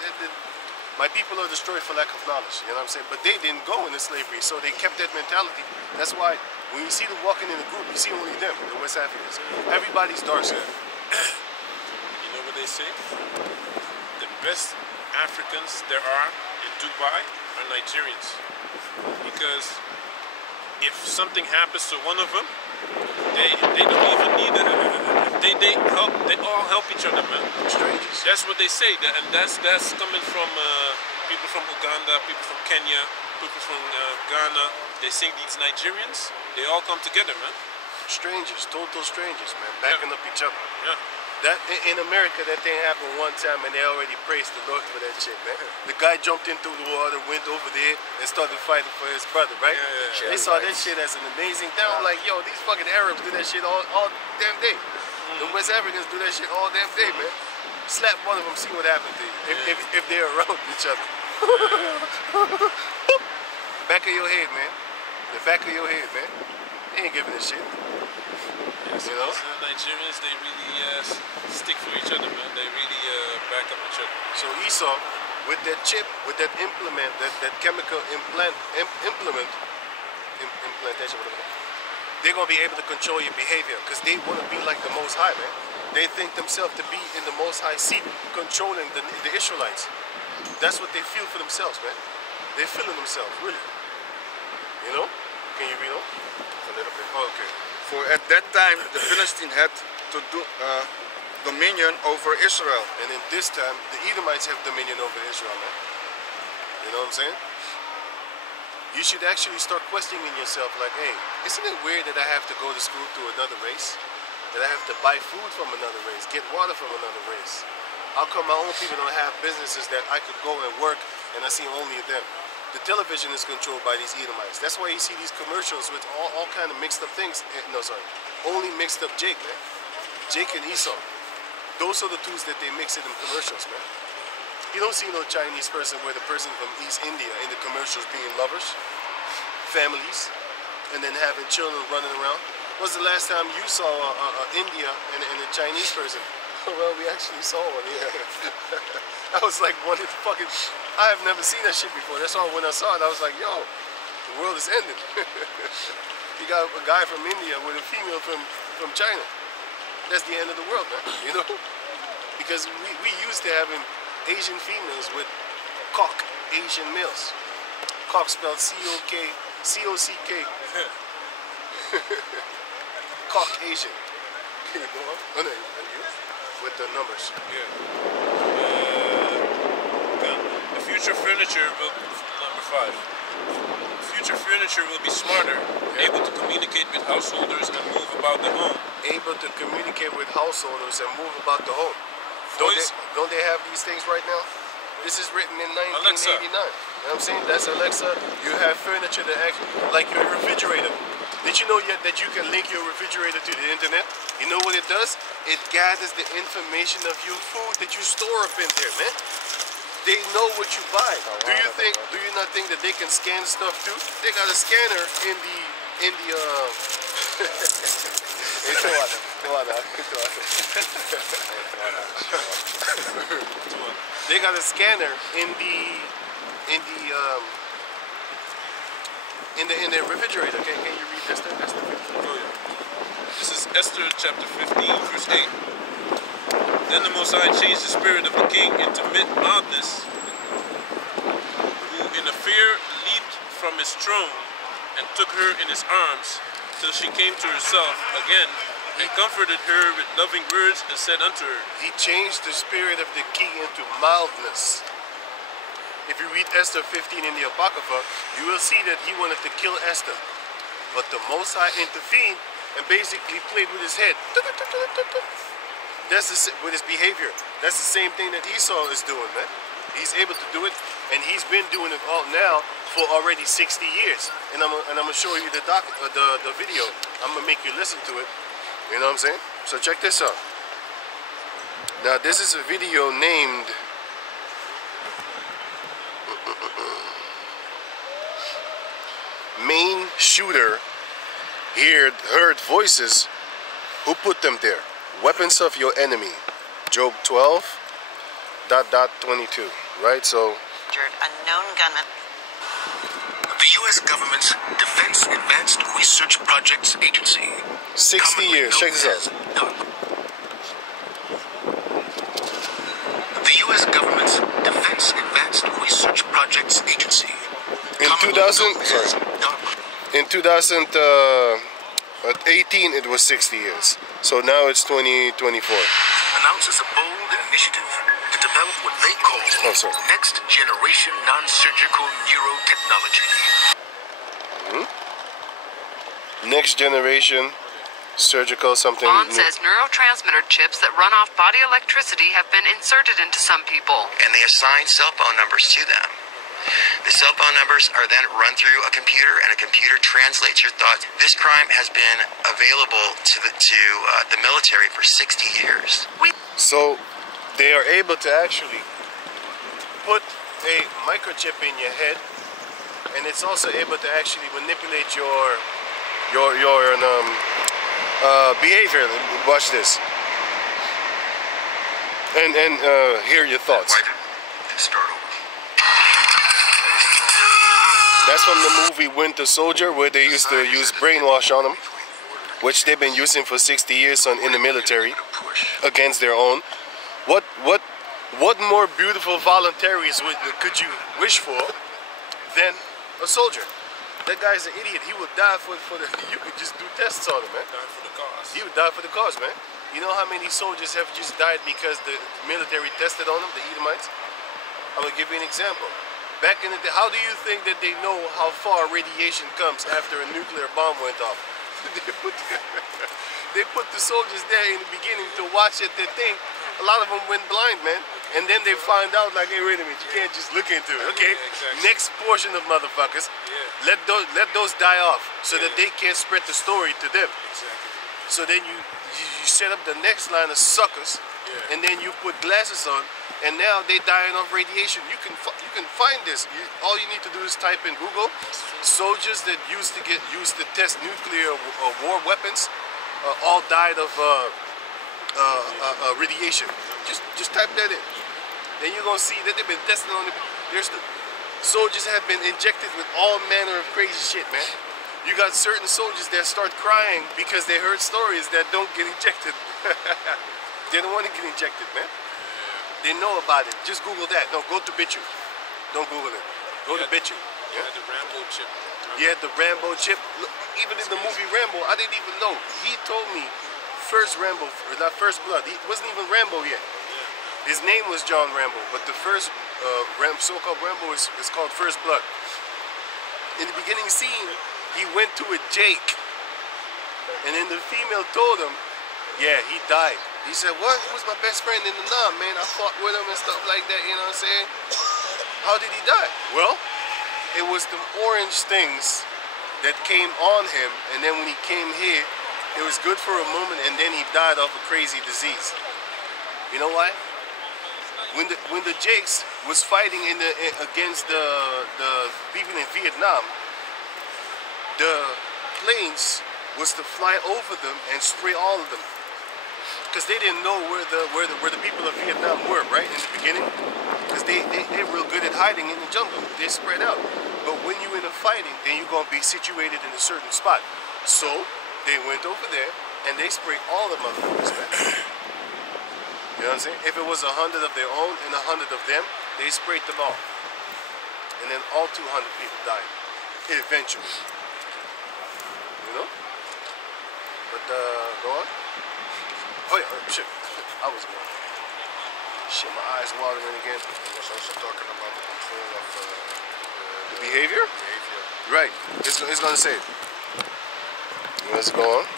my people are destroyed for lack of knowledge. You know what I'm saying? But they didn't go into slavery, so they kept that mentality. That's why when you see them walking in a group, you see only them, the West Africans. Everybody's dark skinned. You know what they say? The best Africans there are in Dubai are Nigerians. Because if something happens to one of them, they don't even need it. They all help each other, man. Strangers. That's what they say, and that's coming from people from Uganda, people from Kenya, people from Ghana. They say these Nigerians, they all come together, man. Strangers, total strangers, man, backing up each other. Yeah. That in America, that thing happened one time, and they already praised the Lord for that shit, man. The guy jumped into the water, went over there, and started fighting for his brother, right? Yeah. They saw that shit as an amazing thing. I'm like, yo, these fucking Arabs do that shit all damn day. The West Africans do that shit all damn day, man. Slap one of them, see what happens to you if they're around each other. Back of your head, man. The back of your head, man. They ain't giving a shit. You know, Nigerians, they really stick for each other, man. They really back up each other. So Esau, with that chip, with that implement, that chemical implementation, whatever, they're gonna be able to control your behavior because they want to be like the Most High, man. They think themselves to be in the Most High seat, controlling the Israelites. That's what they feel for themselves, man. They're feeling themselves, really. You know? Can you read on? A little bit. Oh, okay. For at that time, the Philistines had to do dominion over Israel. And in this time, the Edomites have dominion over Israel, man. You know what I'm saying? You should actually start questioning yourself like, hey, isn't it weird that I have to go to school to another race? That I have to buy food from another race, get water from another race? How come my own people don't have businesses that I could go and work and I see only them? The television is controlled by these Edomites. That's why you see these commercials with all kind of mixed up things. No, sorry. Only mixed up Jake, man. Jake and Esau. Those are the tools that they mix in them commercials, man. You don't see no Chinese person where the person from East India in the commercials being lovers, families, and then having children running around. When's the last time you saw India and a Chinese person? Well, we actually saw one, yeah. I was like, what the fucking... I have never seen that shit before. That's why when I saw it, I was like, yo, the world is ending. You got a guy from India with a female from China. That's the end of the world, man, you know? Because we used to having Asian females with Asian males. Cock spelled C-O-C-K. Caucasian. Can you go on? Oh, no, you? With the numbers. Yeah. The future furniture will, number 5. Future furniture will be smarter, able to communicate with householders and move about the home. Able to communicate with householders and move about the home. Voice, Don't they have these things right now? This is written in 1989. Alexa. You know what I'm saying? That's Alexa. You have furniture that act like your refrigerator. Did you know yet that you can link your refrigerator to the internet? You know what it does? It gathers the information of your food that you store up in there, man. They know what you buy. Do you not think that they can scan stuff too? They got a scanner in the They got a scanner in the refrigerator. Okay, can you read Esther? Esther 15. oh yeah. This is Esther chapter 15, verse 8. Then the Most High changed the spirit of the king into mildness, who in a fear leaped from his throne and took her in his arms till she came to herself again, and comforted her with loving words and said unto her. He changed the spirit of the king into mildness. If you read Esther 15 in the Apocrypha, you will see that he wanted to kill Esther. But the Most High intervened and basically played with his head. That's with his behavior. That's the same thing that Esau is doing, man. He's able to do it, and he's been doing it all now for already 60 years. And I'm gonna show you the video. I'm gonna make you listen to it. You know what I'm saying? So check this out. Now this is a video named Main Shooter heard voices. Who put them there? Weapons of your enemy. Job 12, .22, right? So A known gunman. The U.S. government's Defense Advanced Research Projects Agency. 60 years. Check this out. The U.S. government's Defense Advanced Research Projects Agency. In 2018, it was 60 years. So now it's 2024. Announces a bold initiative to develop what they call next generation non-surgical neurotechnology. Next generation surgical something. Bond says neurotransmitter chips that run off body electricity have been inserted into some people. And they assign cell phone numbers to them. The cell phone numbers are then run through a computer, and a computer translates your thoughts. This crime has been available to the military for 60 years. So they are able to actually put a microchip in your head, and it's also able to actually manipulate your behavior. Watch this, and hear your thoughts. That's from the movie Winter Soldier, where they used to use brainwash on them, which they've been using for 60 years in the military against their own. What more beautiful voluntaries could you wish for than a soldier? That guy's an idiot. He would die for the. You could just do tests on him, man. Die for the cause. He would die for the cause, man. You know how many soldiers have just died because the military tested on them, the Edomites? I'm gonna give you an example. Back in the day, how do you think that they know how far radiation comes after a nuclear bomb went off? They put the soldiers there in the beginning to watch at their thing. A lot of them went blind, man. And then they find out, like, hey, wait a minute, you can't just look into it. Okay, next portion of motherfuckers, let those die off so that they can't spread the story to them. So then you set up the next line of suckers, and then you put glasses on, and now they dying of radiation. You can find this. All you need to do is type in Google soldiers that used to test nuclear war weapons all died of radiation. Just type that in. Then you're gonna see that they've been testing on the. Soldiers have been injected with all manner of crazy shit, man. You got certain soldiers that start crying because they heard stories that don't get injected. They don't want to get injected, man. They know about it. Just Google that. No, go to BitChute. Don't Google it. Go to BitChute. Yeah, the Rambo chip. Yeah, the Rambo chip. Look, even in the movie Rambo, I didn't even know. He told me first Rambo, or not First Blood. He wasn't even Rambo yet. His name was John Rambo, but the first so-called Rambo is called First Blood. In the beginning scene, he went to a Jake, and then the female told him, yeah, he died. He said, what? He was my best friend in the Nam, man. I fought with him and stuff like that, you know what I'm saying? How did he die? Well, it was the orange things that came on him, and then when he came here, it was good for a moment, and then he died of a crazy disease. You know why? When the Jakes was fighting against the people in Vietnam, the planes was to fly over them and spray all of them, because they didn't know where the people of Vietnam were, right, in the beginning, because they're real good at hiding in the jungle. They spread out. But when you're in a fighting, then you're gonna be situated in a certain spot. So they went over there and they sprayed all the motherfuckers back. You know what I'm saying? If it was 100 of their own and 100 of them, they sprayed them all. And then all 200 people died, eventually. You know? But, go on. Oh yeah, shit. I was going. Shit, my eyes watering again. I was also talking about the control of the behavior? behavior. Right. It's gonna say it. Let's go on.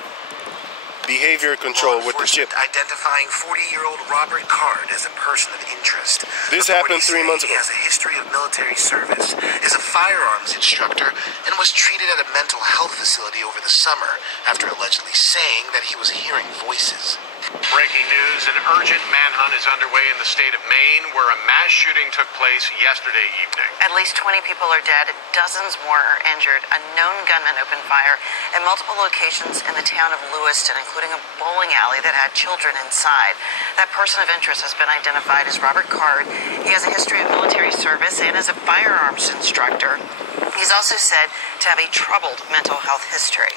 Behavior control with the chip. Identifying 40-year-old Robert Card as a person of interest. This happened 3 months ago. He has a history of military service, is a firearms instructor, and was treated at a mental health facility over the summer after allegedly saying that he was hearing voices. Breaking news, an urgent manhunt is underway in the state of Maine where a mass shooting took place yesterday evening. At least 20 people are dead, dozens more are injured. A known gunman opened fire at multiple locations in the town of Lewiston, including a bowling alley that had children inside. That person of interest has been identified as Robert Card. He has a history of military service and is a firearms instructor. He's also said to have a troubled mental health history.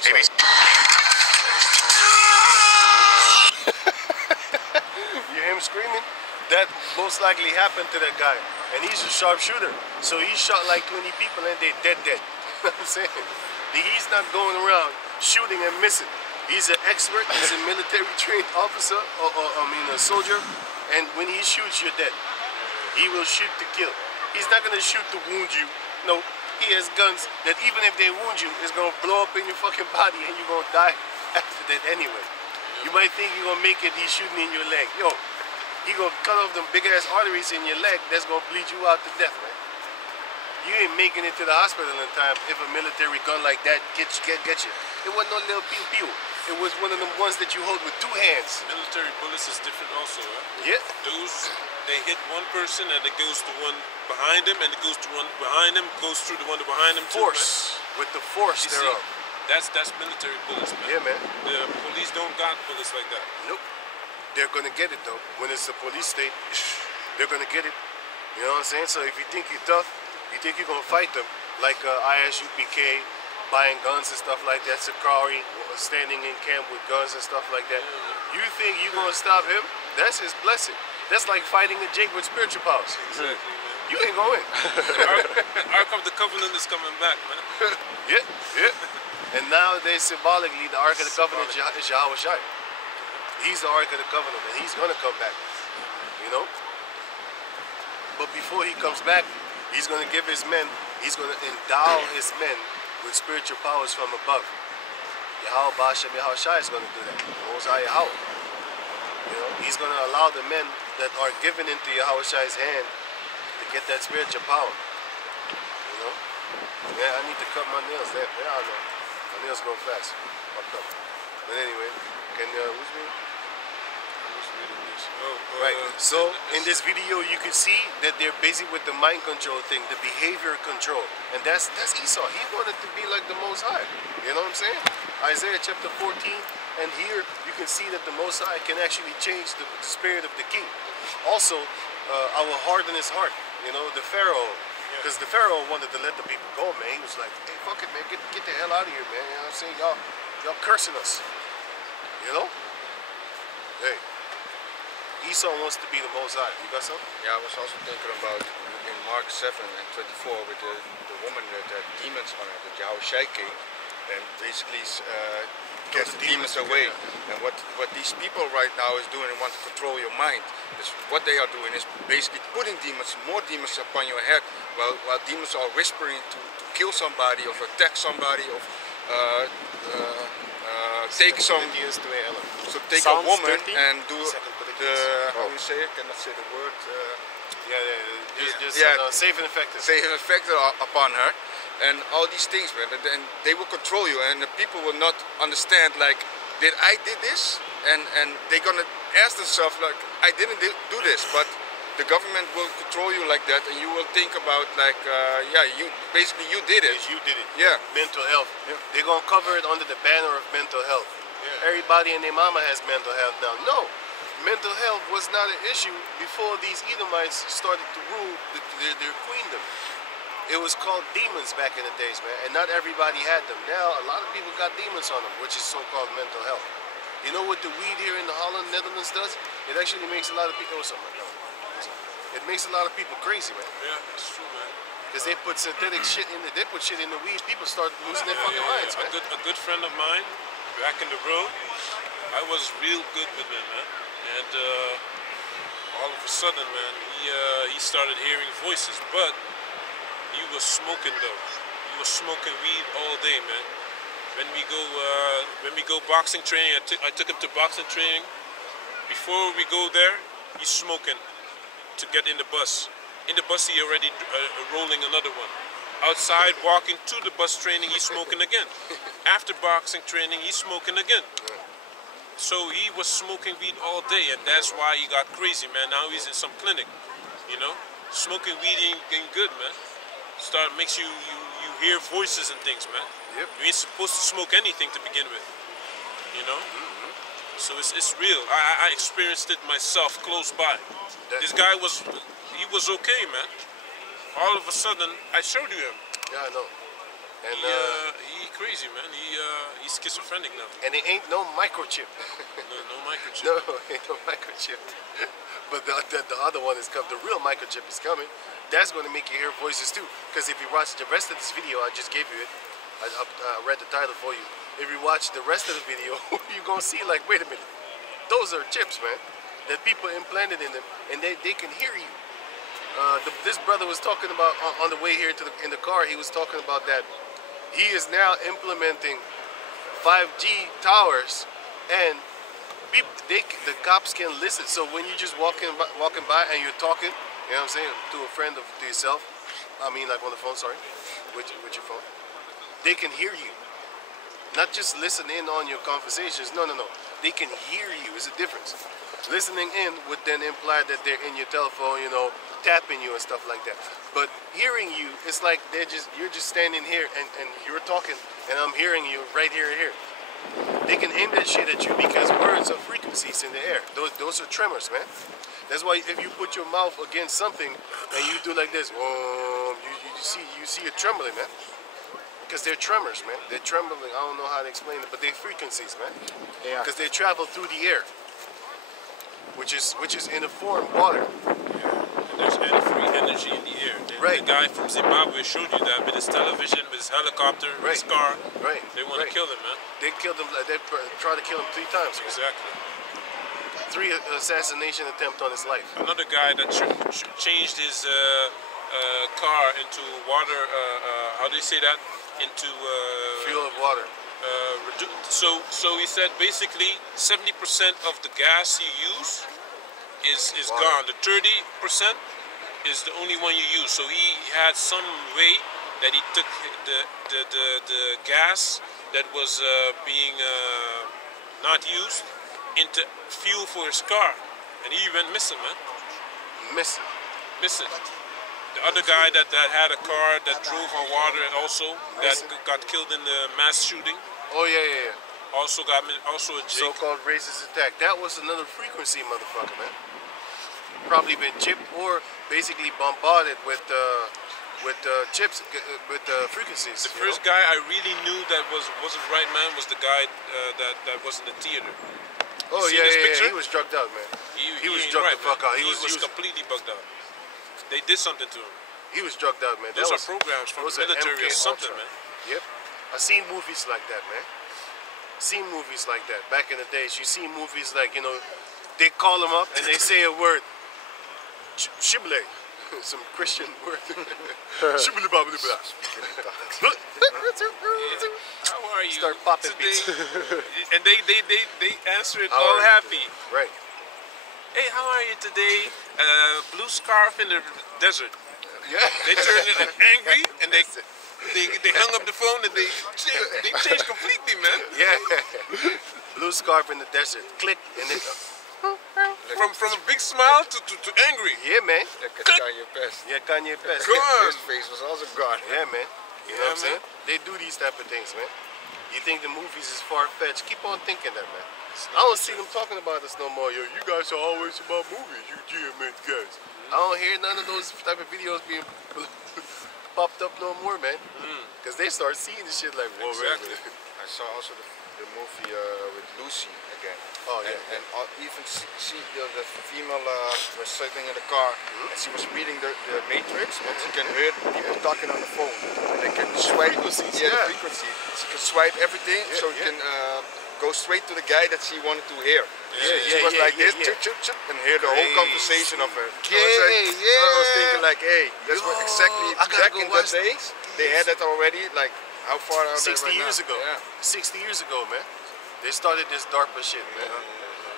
You hear him screaming? That most likely happened to that guy. And he's a sharpshooter. So he shot like 20 people and they dead. You know what I'm saying? He's not going around shooting and missing. He's an expert. He's a military trained officer, a soldier. And when he shoots, you're dead. He will shoot to kill. He's not going to shoot to wound you. No, he has guns that even if they wound you, it's going to blow up in your fucking body and you're going to die after that anyway. You might think you're going to make it, he's shooting in your leg. Yo, he going to cut off them big ass arteries in your leg that's going to bleed you out to death, man. You ain't making it to the hospital in time if a military gun like that gets you. It wasn't no little pew-pew. It was one of them ones that you hold with two hands. Military bullets is different also, huh? Yeah. Those, they hit one person and it goes to one behind him and it goes to one behind him, goes through the one behind him too. Force. With the force thereof. That's military bullets, man. Yeah, man. The police don't got bullets like that. Nope. They're gonna get it though. When it's a police state, they're gonna get it. You know what I'm saying? So if you think you're tough, you think you're gonna fight them, like ISUPK, buying guns and stuff like that, Sakari, standing in camp with guns and stuff like that. You think you're gonna stop him? That's his blessing. That's like fighting a Jake with spiritual powers. Exactly, man. You ain't going. Ark of the Covenant is coming back, man. Yeah. And nowadays, symbolically, the Ark of the Covenant is Yahweh Shai. He's the Ark of the Covenant, and he's gonna come back. You know? But before he comes back, he's gonna give his men, he's gonna endow his men with spiritual powers from above. Yahweh Ba'ashem Yahweh Shai is gonna do that. Most High Yahweh. You know, he's gonna allow the men that are given into Yahweh Shai's hand to get that spiritual power. You know? Yeah, I need to cut my nails there. Yeah, I know. My nails go fast. Fucked up. But anyway, can who's me? Right. So in this video, you can see that they're busy with the mind control thing, the behavior control, and that's Esau. He wanted to be like the Most High. You know what I'm saying? Isaiah chapter 14, and here you can see that the Most High can actually change the spirit of the king. Also, I will harden his heart. You know, the Pharaoh, because the Pharaoh wanted to let the people go, man. He was like, hey, fuck it, man, get the hell out of here, man. You know what I'm saying? Y'all cursing us. You know? Hey. Esau wants to be the Most High. You got something? Yeah, I was also thinking about in Mark 7 and 24 with the woman that had demons on her, that Yahweh Shai came and basically gets the demons away. And what these people right now is doing and want to control your mind, is what they are doing is basically putting demons, more demons upon your head, while demons are whispering to kill somebody, or attack somebody, or take some, so take a woman and do how do you say it? Cannot say the word. Safe and effective. Safe and effective upon her, and all these things, man. And they will control you, and the people will not understand. Like, did I did this? And they're gonna ask themselves, like, I didn't do this, but the government will control you like that, and you will think about like, you basically you did it. Yes, you did it. Yeah. Mental health. Yeah. They're gonna cover it under the banner of mental health. Yeah. Everybody and their mama has mental health now. No. Mental health was not an issue before these Edomites started to rule their queendom. It was called demons back in the days, man, and not everybody had them. Now, a lot of people got demons on them, which is so-called mental health. You know what the weed here in the Holland, Netherlands does? It actually makes a lot of people, it makes a lot of people crazy, man. Yeah, that's true, man. Because they put synthetic shit in they put shit in the weed, people start losing their fucking minds, man. A good friend of mine, back in the road, I was real good with him, man. And all of a sudden, man, he started hearing voices, but he was smoking though. He was smoking weed all day, man. When we go boxing training, I took him to boxing training. Before we go there, he's smoking to get in the bus. In the bus, he already rolling another one. Outside, walking to the bus training, he's smoking again. After boxing training, he's smoking again. So he was smoking weed all day, and that's why he got crazy, man. Now he's in some clinic, you know. Smoking weed ain't good, man. Makes you hear voices and things, man. Yep. You ain't supposed to smoke anything to begin with, you know. So it's real. I experienced it myself close by. This guy was okay, man. All of a sudden, I showed you him. Yeah, I know. And he crazy, man. He's schizophrenic now. and it ain't no microchip. No microchip. No, ain't no microchip. But the other one is coming. The real microchip is coming. That's going to make you hear voices too. Because if you watch the rest of this video, I just gave you it. I read the title for you. If you watch the rest of the video, you're going to see like, wait a minute. Those are chips, man. That people implanted in them. And they can hear you. This brother was talking about, on the way here in the car, he was talking about that he is now implementing 5G towers, and the cops can listen. So when you're just walking by and you're talking, you know what I'm saying, to a friend to yourself, I mean like on the phone, sorry, with your phone, they can hear you. Not just listen in on your conversations. No. They can hear you. It's a difference. Listening in would then imply that they're in your telephone, you know, tapping you and stuff like that. But hearing you, it's like you're just standing here and you're talking and I'm hearing you right here and here. They can aim that shit at you because words are frequencies in the air. Those are tremors, man. That's why if you put your mouth against something and you do like this, you see it trembling, man. Because they're tremors, man. They're trembling. I don't know how to explain it, but they're frequencies, man. Yeah. Because they travel through the air, which is in a form water. And there's free energy in the air. Right. The guy from Zimbabwe showed you that with his television, with his helicopter, with his car. Right. They want to kill him, man. They killed him. They tried to kill him 3 times. Exactly. 3 assassination attempt on his life. Another guy that changed his car into water. How do you say that? Into fuel of water. So he said basically 70% of the gas you use is water. gone. The 30% is the only one you use. So he had some way that he took the gas that was being not used into fuel for his car, and he went missing, man. Missing. The other guy that had a car that drove on water also that got killed in the mass shooting. Oh yeah. Also a Jake. So-called racist attack. That was another frequency, motherfucker, man. Probably been chipped or basically bombarded with chips, with frequencies. The first guy I really knew that wasn't right, man, was the guy that was in the theater. Oh yeah, he was drugged out, man. He was drugged the fuck out. He was completely bugged out. They did something to him. He was drugged out, man. Those are programs from the military or something, man. Yep. I seen movies like that, man. Seen movies like that. Back in the days, you see movies like, you know, they call them up and they say a word. Shibboleth. Some Christian word. Shibboleth. How are you? Start popping today? beats. And they answer it all happy. Right. Hey, how are you today? Blue scarf in the desert. Yeah. They turned it angry and they hung up the phone and they changed completely, man. Yeah. Blue scarf in the desert. Click and then from a big smile to angry. Yeah, man. Like Kanye Pest. Yeah, Kanye Pest. Gone. His face was also gone. Yeah, man. You know what I'm saying? They do these type of things, man. You think the movies is far-fetched? Keep on thinking that, man. I don't see them talking about this no more. Yo, you guys are always about movies, you GMN guys. I don't hear none of those type of videos being popped up no more, man. Because they start seeing this shit like, whoa, Exactly. I saw also the movie with Lucy again. Oh, yeah. And even see the female was sitting in the car and she was reading the matrix, and she can hear people talking on the phone. And they can swipe the frequency. She can swipe everything so you can go straight to the guy that she wanted to hear. She was like this, and hear the whole conversation of her. So I was thinking like, hey, that's what exactly back in the days, they had that already, like how far are they 60 right years now? ago. Yeah. 60 years ago, man. They started this DARPA shit, man.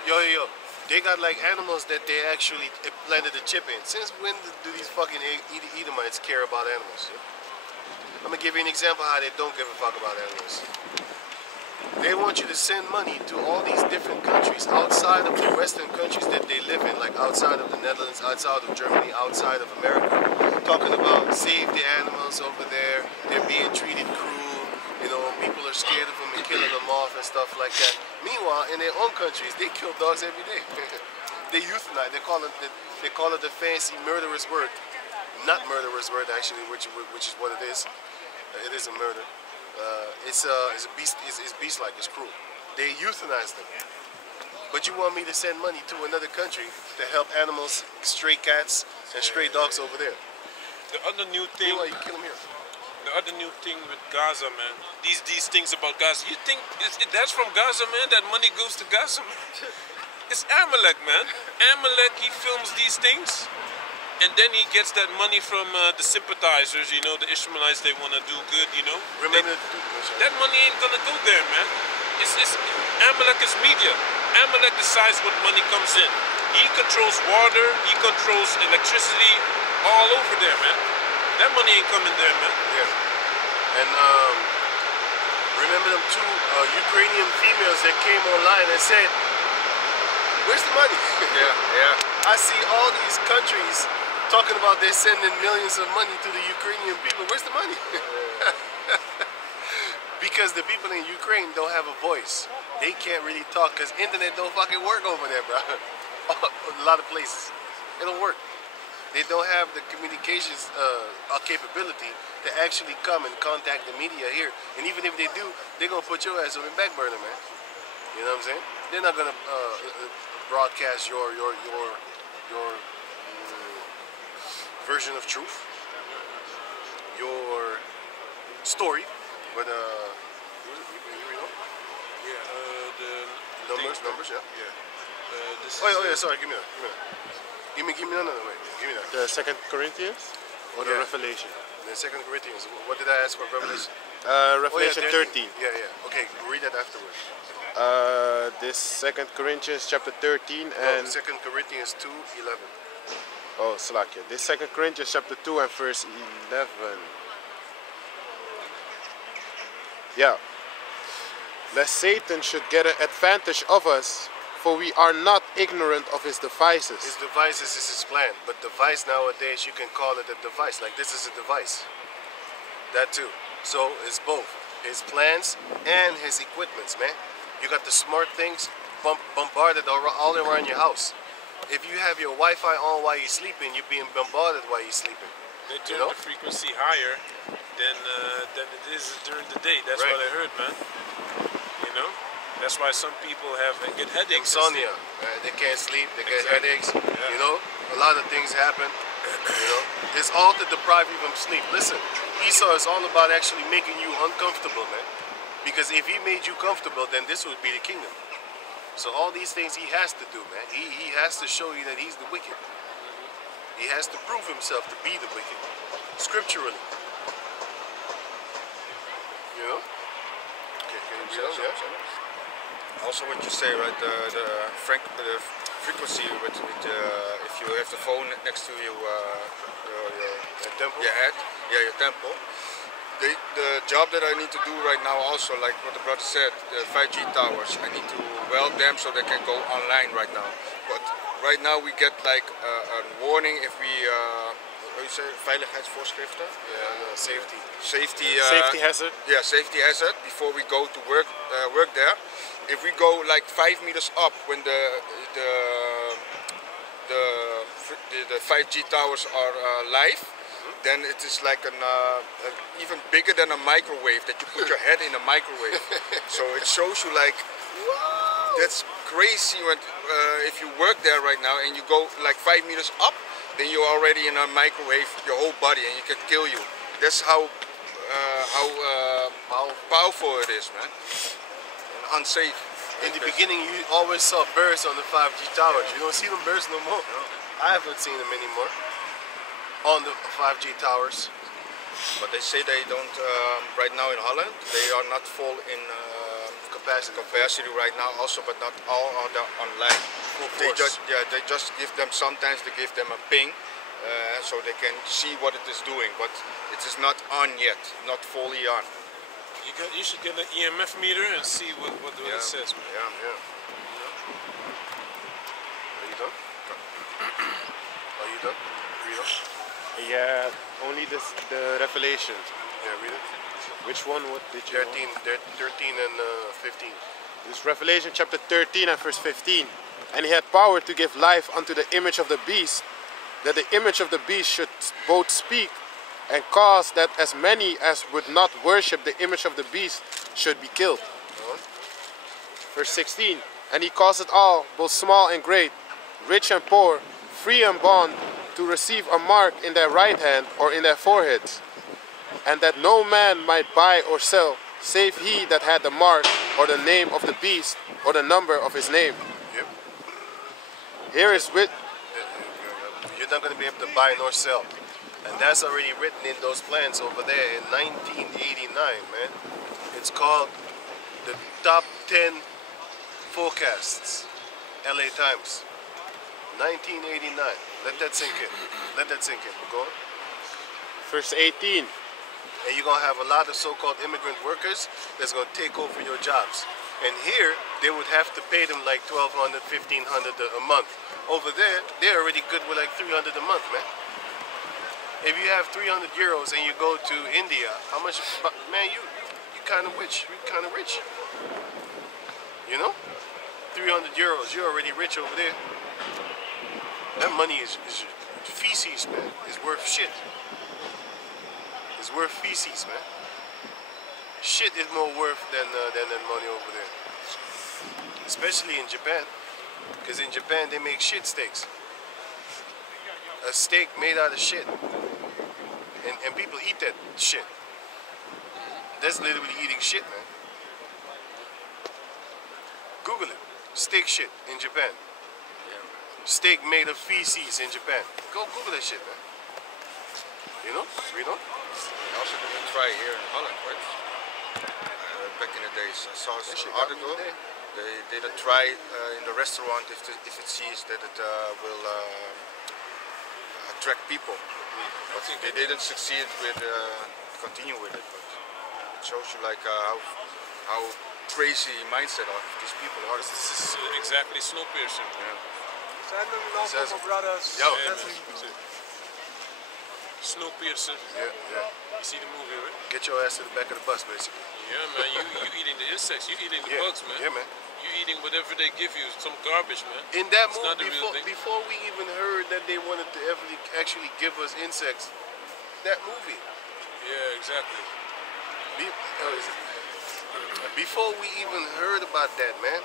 Yo. They got like animals that they actually implanted a chip in. Since when do these fucking Edomites care about animals? I'm gonna give you an example how they don't give a fuck about animals. They want you to send money to all these different countries outside of the Western countries that they live in, like outside of the Netherlands, outside of Germany, outside of America. Talking about save the animals over there, they're being treated cruel, you know, people are scared of them and killing them off and stuff like that. Meanwhile, in their own countries, they kill dogs every day. They euthanize, they call it the fancy murderous word. Not murderous word actually, which is what it is. It is a murder. It's a beast. It's beast-like. It's cruel. They euthanize them. But you want me to send money to another country to help animals, stray cats and stray dogs over there? The other new thing. Meanwhile, you kill them here. The other new thing with Gaza, man. These things about Gaza. You think that's from Gaza, man? That money goes to Gaza, man? It's Amalek, man. Amalek, he films these things. And then he gets that money from the sympathizers, you know, the Ishmaelites, they want to do good, you know. Remember, that money ain't going to go there, man. Amalek is media. Amalek decides what money comes in. He controls water, he controls electricity, all over there, man. That money ain't coming there, man. Yeah. And remember them two Ukrainian females that came online and said, where's the money? Yeah. I see all these countries talking about they're sending millions of money to the Ukrainian people. Where's the money? Because the people in Ukraine don't have a voice. They can't really talk because internet don't fucking work over there, bro. A lot of places. It don't work. They don't have the communications capability to actually come and contact the media here. And even if they do, they're going to put your ass on the back burner, man. You know what I'm saying? They're not going to broadcast your version of truth, your story, but the numbers, yeah. Sorry, give me that. Give me another way. Give me that. The 2 Corinthians or the Revelation? The 2 Corinthians. What did I ask for Revelation? Revelation 13. Yeah. Okay, read that afterwards. This 2 Corinthians chapter 13 and 2 Corinthians 2:11. Oh, Slakia. This 2 Corinthians chapter 2 and verse 11. Yeah. Lest Satan should get an advantage of us, for we are not ignorant of his devices. His devices is his plan, but device nowadays you can call it a device. Like this is a device. That too. So it's both his plans and his equipments, man. You got the smart things bombarded all around your house. If you have your Wi-Fi on while you're sleeping, you're being bombarded while you're sleeping. They turn the frequency higher than it is during the day. That's what I heard, man. You know, that's why some people get headaches. Insomnia. They can't sleep. They get headaches. Yeah. You know, a lot of things happen. You know, it's all to deprive you from sleep. Listen, Esau is all about actually making you uncomfortable, man. Because if he made you comfortable, then this would be the kingdom. So all these things he has to do, man. He has to show you that he's the wicked. He has to prove himself to be the wicked, scripturally. You know? Okay, can you read that? Yeah. Also, what you say, right? The frequency with if you have the phone next to you, your temple, your head, your temple. The job that I need to do right now, also like what the brother said, the 5G towers, I need to weld them so they can go online right now. But right now we get like a warning if we, what do you say, veiligheidsvoorschriften? Yeah, safety. Safety hazard? Yeah, safety hazard before we go to work there. If we go like 5 meters up when the 5G towers are live, then it is like even bigger than a microwave, that you put your head in a microwave. So it shows you like, that's crazy when if you work there right now and you go like 5 meters up, then you're already in a microwave your whole body and it can kill you. That's how powerful it is, man. And unsafe. In the beginning, you always saw birds on the 5G towers. You don't see them birds no more. No. I haven't seen them anymore on the 5G towers. But they say they don't, right now in Holland, they are not full in capacity right now also, but not all are online. They just give them, sometimes they give them a ping, so they can see what it is doing, but it is not on yet, not fully on. You You should get an EMF meter and see what it says. Man. Yeah. Are you done? Are you done? Read it. Yeah, only the Revelation. Yeah, read it. Which one? What did you? 13 and 15. This is Revelation chapter 13 and verse 15. And he had power to give life unto the image of the beast, that the image of the beast should both speak and cause that as many as would not worship the image of the beast should be killed. Verse 16. And he caused it all, both small and great, rich and poor, free and bond, to receive a mark in their right hand or in their foreheads, and that no man might buy or sell, save he that had the mark or the name of the beast or the number of his name. Yep. Here is with. You're not going to be able to buy nor sell. And that's already written in those plans over there in 1989, man. It's called the Top 10 Forecasts, LA Times. 1989. Let that sink in. Let that sink in. Go on. Verse 18. And you're going to have a lot of so-called immigrant workers that's going to take over your jobs. And here, they would have to pay them like $1,200, $1,500 a month. Over there, they're already good with like $300 a month, man. If you have 300 euros and you go to India, how much, man, you kind of rich. You kind of rich. You know? 300 euros, you're already rich over there. That money is feces, man. It's worth shit. It's worth feces, man. Shit is more worth than that money over there. Especially in Japan. Because in Japan, they make shit steaks. A steak made out of shit. And people eat that shit. That's literally eating shit, man. Google it. Steak shit in Japan. Steak made of feces in Japan. Go Google that shit, man. You know? Read on. They also did a try here in Holland, right? Back in the days. I saw an article. They did a try in the restaurant if it sees that it will attract people. But they didn't succeed with continue with it. But it shows you like how crazy mindset of these people are. This is exactly Snowpiercer. Yeah. Snowpiercer. Yeah. You see the movie, right? Get your ass to the back of the bus, basically. Yeah, man. You eating the insects. You eating the bugs, man. Yeah, man. You eating whatever they give you. Some garbage, man. In that It's not the movie, real thing. before we even heard that they wanted to actually give us insects, that movie. Yeah, exactly. Before we even heard about that, man,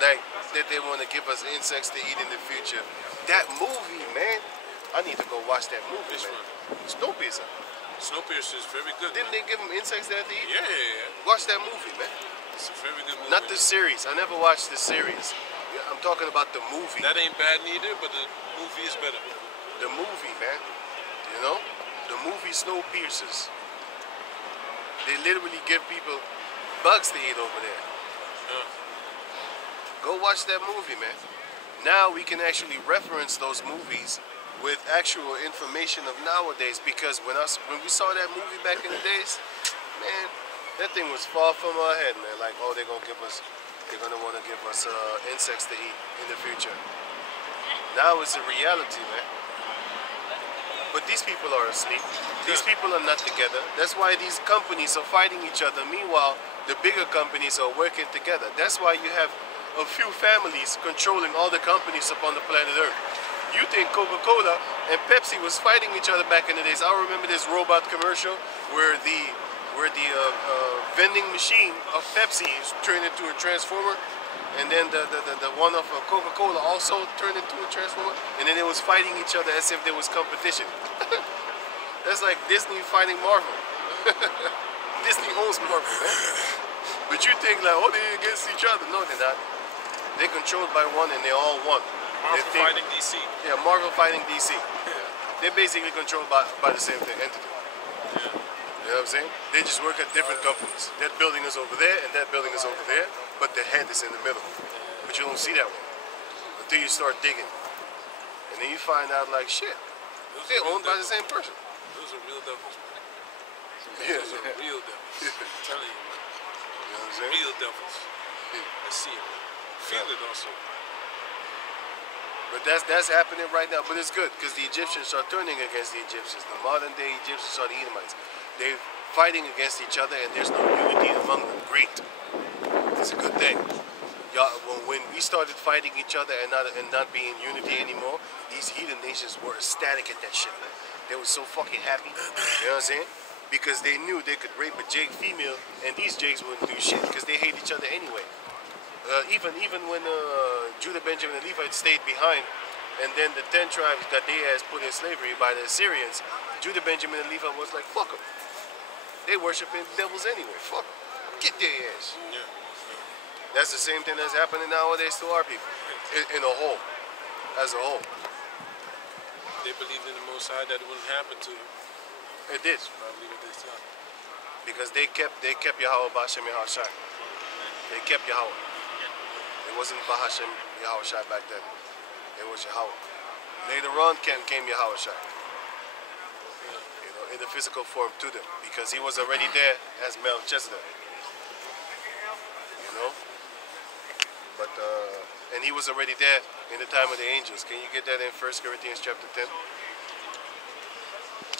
like that they want to give us insects to eat in the future, that movie, man, I need to go watch that movie, man. Snowpiercer. Snowpiercer is very good. Didn't they give them insects there to eat? Yeah. Watch that movie, man. It's a very good movie. Not the series. I never watched the series. I'm talking about the movie. That ain't bad neither, but the movie is better. The movie, man. You know? The movie Snowpiercers. They literally give people bugs to eat over there. Yeah. Go watch that movie, man. Now we can actually reference those movies with actual information of nowadays, because when we saw that movie back in the days, man, that thing was far from our head, man. Like, oh, they're gonna want to give us insects to eat in the future. Now it's a reality, man. But these people are asleep. These people are not together. That's why these companies are fighting each other. Meanwhile, the bigger companies are working together. That's why you have a few families controlling all the companies upon the planet Earth. You think Coca-Cola and Pepsi was fighting each other back in the days. I remember this robot commercial where the vending machine of Pepsi is turned into a transformer, and then the one of Coca-Cola also turned into a transformer, and then they was fighting each other as if there was competition. That's like Disney fighting Marvel. Disney owns Marvel, man. But you think like, oh, they're against each other. No, they're not. They're controlled by one and they're all one. Marvel fighting DC. Yeah, Marvel fighting DC. Yeah. They're basically controlled by the same thing, entity. Yeah. You know what I'm saying? They just work at different companies. That building is over there and that building is over there, but the head is in the middle. But you don't see that one until you start digging. And then you find out like, shit, they're owned by the same person. Those are real devils, man. Those are real devils. I'm telling you, man. You know what I'm saying? Real devils. I see it. Feel it also. But that's happening right now. But it's good because the Egyptians are turning against the Egyptians. The modern day Egyptians are the Edomites. They're fighting against each other, and there's no unity among them. Great. It's a good thing. When we started fighting each other and not being unity anymore, these heathen nations were ecstatic at that shit, man. They were so fucking happy. You know what I'm saying? Because they knew they could rape a Jake female, and these Jakes wouldn't do shit because they hate each other anyway. Even when Judah, Benjamin, and Levi stayed behind, and then the 10 tribes that they had put in slavery by the Assyrians, Judah, Benjamin, and Levi was like, fuck them. They worshiping devils anyway. Fuck them. Get their ass. Yeah. That's the same thing that's happening nowadays to our people, in a whole, as a whole. They believed in the Most High that it wouldn't happen to them. It did. That's probably what they thought. Because they kept Yahweh B'Hashem Yahushai. They kept Yahweh. It wasn't B'Hashem Yahushai back then. It was Yahweh. Later on came Yahushai. You know, in the physical form to them, because he was already there as Melchizedek. You know? But and he was already there in the time of the angels. Can you get that in 1 Corinthians chapter 10?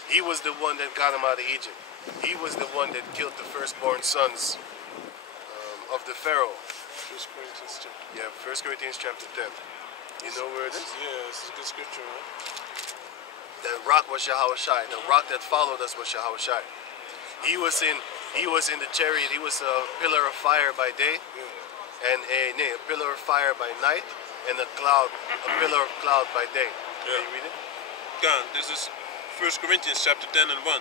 He was the one that got him out of Egypt. He was the one that killed the firstborn sons of the Pharaoh. 1 Corinthians chapter. Yeah, 1 Corinthians chapter 10. You know where it is? Yeah, this is a good scripture, man. The rock was Yahushai. The rock that followed us was Yahushai. He was in the chariot. He was a pillar of fire by day, and a pillar of fire by night, and a pillar of cloud by day. Yeah. Can you read it? God, this is 1 Corinthians chapter 10 and 1.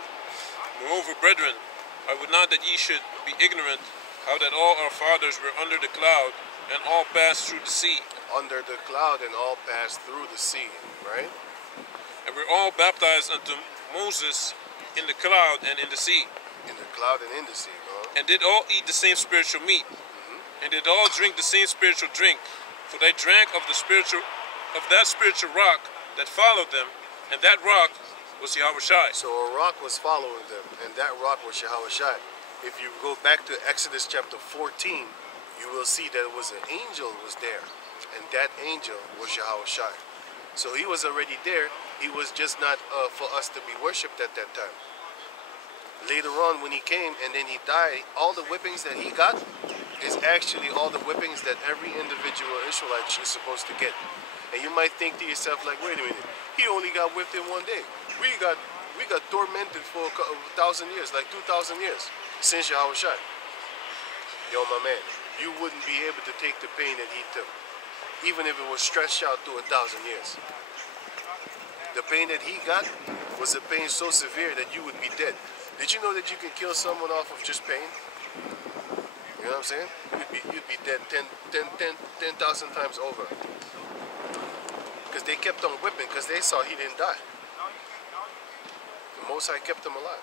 Moreover, brethren, I would not that ye should be ignorant how that all our fathers were under the cloud, and all passed through the sea. Under the cloud and all passed through the sea, right? And were all baptized unto Moses in the cloud and in the sea. In the cloud and in the sea, bro. And did all eat the same spiritual meat, and did all drink the same spiritual drink. For they drank of that spiritual rock that followed them, and that rock was Yahushai. So a rock was following them, and that rock was Yahushai. If you go back to Exodus chapter 14, you will see that it was an angel was there, and that angel was Yahushai. So he was already there. He was just not for us to be worshipped at that time. Later on, when he came and then he died, all the whippings that he got is actually all the whippings that every individual Israelite is supposed to get. And you might think to yourself, like, wait a minute, he only got whipped in one day. We got tormented for 1,000 years, like 2,000 years, since Yahushai. Yo, my man, you wouldn't be able to take the pain that he took, even if it was stretched out to 1,000 years. The pain that he got was a pain so severe that you would be dead. Did you know that you can kill someone off of just pain? You know what I'm saying? You'd be dead 10,000 times over. Because they kept on whipping because they saw he didn't die. The Most High kept him alive.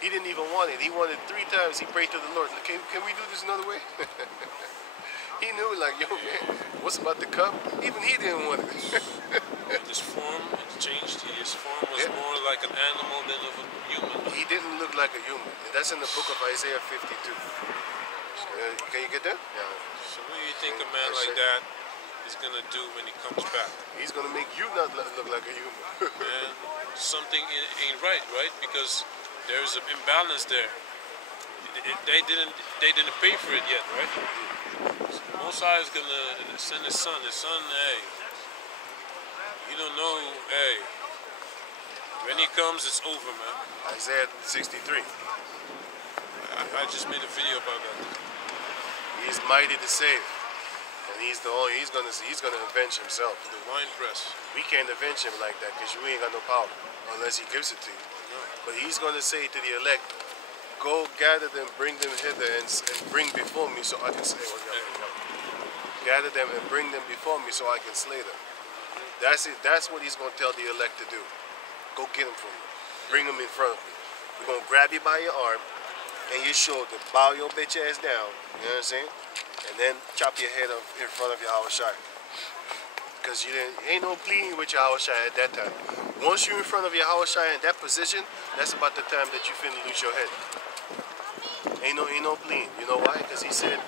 He didn't even want it. He wanted 3 times. He prayed to the Lord, can we do this another way? He knew, like, yo, man, what's about to come? Even he didn't want it. His form had changed. His form was more like an animal than of a human. He didn't look like a human. And that's in the book of Isaiah 52. Can you get that? Yeah. So what do you think a man like that is going to do when he comes back? He's going to make you not look like a human. And something ain't right? Because there's an imbalance there. They didn't pay for it yet, right? So Most High is going to send his son. His son, hey, you don't know, hey, when he comes, it's over, man. Isaiah 63. I just made a video about that. He's mighty to save, and he's gonna avenge himself. The wine press. We can't avenge him like that because you ain't got no power unless he gives it to you. No. But he's gonna say to the elect, "Go gather them, bring them hither, and bring before me, so I can slay them." Gather them and bring them before me, so I can slay them. That's it. That's what he's gonna tell the elect to do. Go get them for me. Bring them in front of me. We're gonna grab you by your arm and your shoulder, bow your bitch ass down. You know what I'm saying? And then chop your head off in front of Yahushai. Because because you didn't, ain't no pleading with your Yahushua at that time. Once you're in front of your Yahushua in that position, that's about the time that you finna lose your head. Ain't no pleading. You know why? Because he said,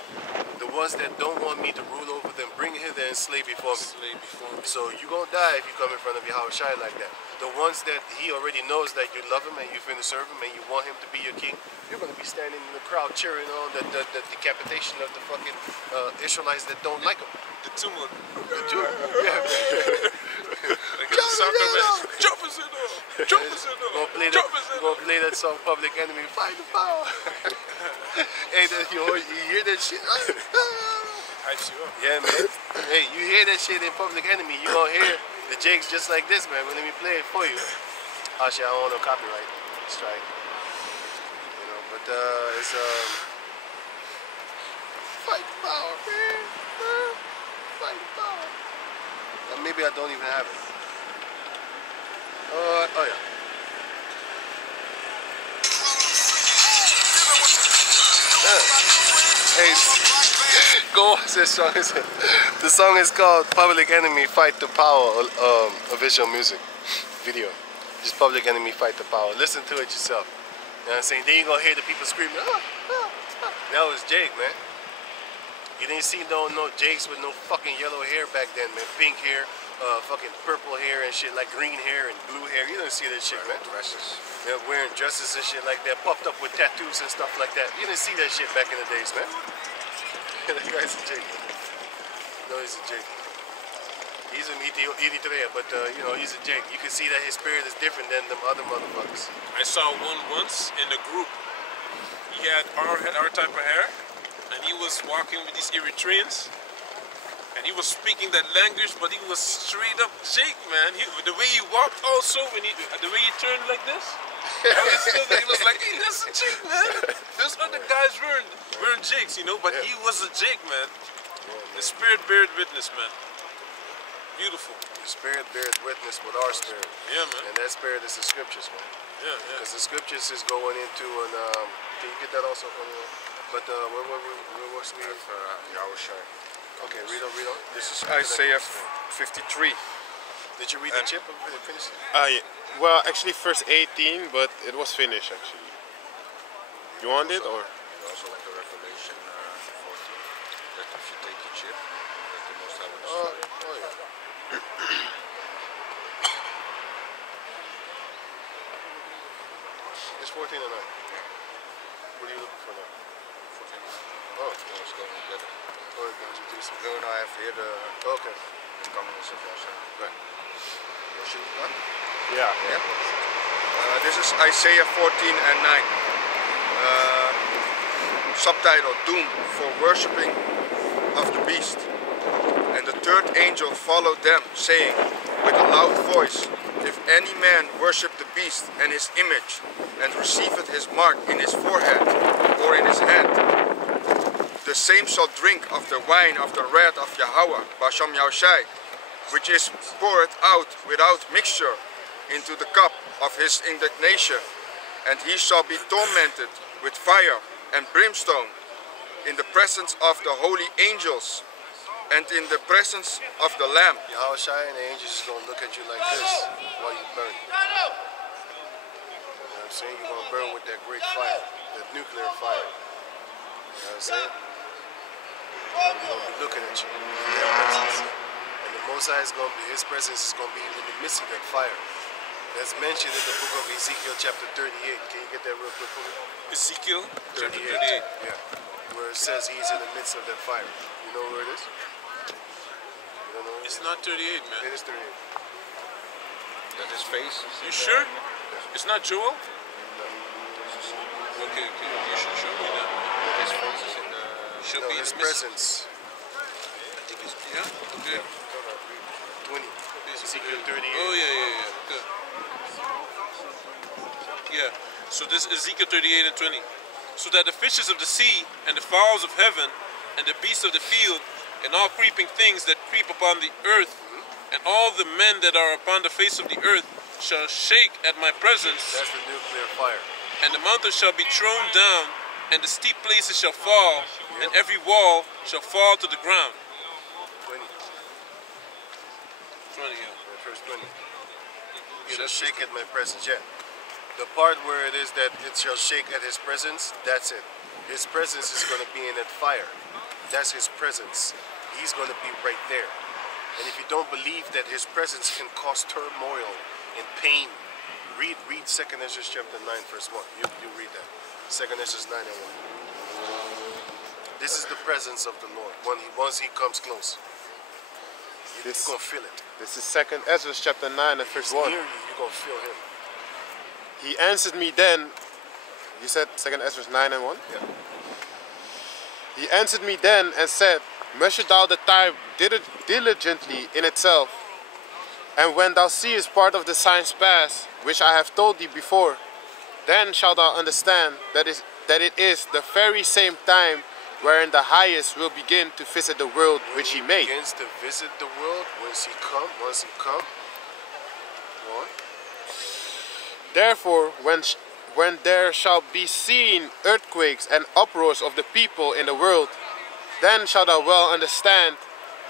the ones that don't want me to rule over them, bring hither and slay before me. So you gonna die if you come in front of your Yahushua like that. The ones that he already knows that you love him and you finna serve him and you want him to be your king, you're gonna be standing in the crowd cheering on the decapitation of the fucking Israelites that don't like him. The tumor. The tumor. Yeah. Jump us in there. Jump us in there. Gonna play that song, Public Enemy, Fight the Power. Hey, you hear that shit? Hypes you up. Yeah, man. Hey, you hear that shit in Public Enemy, you gonna hear the jigs just like this, man. But let me play it for you. Actually, I don't want no copyright strike. You know, but it's Fight the Power, man. Fight the Power. Maybe I don't even have it. Oh yeah. Hey, go watch this song. The song is called Public Enemy Fight the Power, official music video. Just Public Enemy Fight the Power. Listen to it yourself. You know what I'm saying? Then you're going to hear the people screaming, ah, ah, ah. That was Jake, man. You didn't see no Jakes with no fucking yellow hair back then, man. Pink hair, fucking purple hair and shit, like green hair and blue hair. You didn't see that shit, man. Dresses. Yeah, wearing dresses and shit like that, puffed up with tattoos and stuff like that. You didn't see that shit back in the days, man. That guy's a Jake. No, he's a Jake. He's an Eritrea, but you know, he's a Jake. You can see that his spirit is different than them other motherfuckers. I saw one once in the group. He had our type of hair, and he was walking with these Eritreans, and he was speaking that language, but he was straight up Jake, man. The way he walked, also, the way he turned like this, he was like, hey, that's a Jake, man. Those other guys weren't Jakes, you know, but he was a Jake, man. The spirit bears witness, man. Beautiful. The spirit bears witness with our spirit. Yeah, man. And that spirit is the scriptures, man. Yeah, yeah. Because the scriptures is going into an, can you get that also from you? But where was we? Yahushua. Okay, read on. This is Isaiah 53. Did you read the chip or finish it? Yeah. Well, actually, verse 18, but it was finished actually. You want it or? Also like the Revelation 14, that if you take the chip, that the Most High will Oh destroy. yeah. It's 14 or 9. What are you looking for now? 14. Oh, It's going together. oh, introduce it. No, I have here the Okay. comings of Yahweh. Right. Your shoe, huh? Yeah. This is Isaiah 14 and 9. Subtitle, Doom for worshipping of the beast. And the third angel followed them, saying with a loud voice, if any man worship the beast and his image, and receiveth his mark in his forehead or in his hand, the same shall drink of the wine of the wrath of Yahweh, Basham Yahushai, which is poured out without mixture into the cup of his indignation, and he shall be tormented with fire and brimstone in the presence of the holy angels and in the presence of the Lamb. Yahushua and the angels is going to look at you like this while you burn. You know what I'm saying? You're going to burn with that great fire, that nuclear fire. You know what I'm saying? And they're going to be looking at you in their presence. And the Most High is going to be, his presence is going to be in the midst of that fire. That's mentioned in the book of Ezekiel chapter 38. Can you get that real quick for me? Ezekiel chapter 38. Yeah. Where it says he's in the midst of that fire. You know where it is? You don't know? It's not 38, man. It is 38. That his face. You sure? It's not Joel? Okay, you should show me that. His face is in the... Should No, be in his the midst. presence. I think it's, yeah? Okay. 20. Ezekiel 38. Oh, yeah. Good. Yeah. So this is Ezekiel 38 and 20. So that the fishes of the sea and the fowls of heaven and the beasts of the field and all creeping things that creep upon the earth and all the men that are upon the face of the earth shall shake at my presence. That's the nuclear fire. And the mountains shall be thrown down, and the steep places shall fall, and every wall shall fall to the ground. 20. 20, yeah. Verse 20. It shall shake at my presence, yeah. The part where it is that it shall shake at his presence, that's it. His presence is going to be in that fire. That's his presence. He's going to be right there. And if you don't believe that his presence can cause turmoil and pain, read 2nd Ezra chapter 9, verse 1. You read that. 2nd Ezra 9 and 1. This is the presence of the Lord. Once he comes close, you're going to feel it. This is 2nd Ezra chapter 9 and verse 1. Near you, you're going to feel him. He answered me then, you said 2nd Ezra 9 and 1? Yeah. He answered me then and said, measure thou the time diligently in itself, and when thou seest part of the signs pass, which I have told thee before, then shalt thou understand that it is the very same time wherein the highest will begin to visit the world which he made. Begins to visit the world, once he come. Go on. Therefore, when there shall be seen earthquakes and uproars of the people in the world, then shalt thou well understand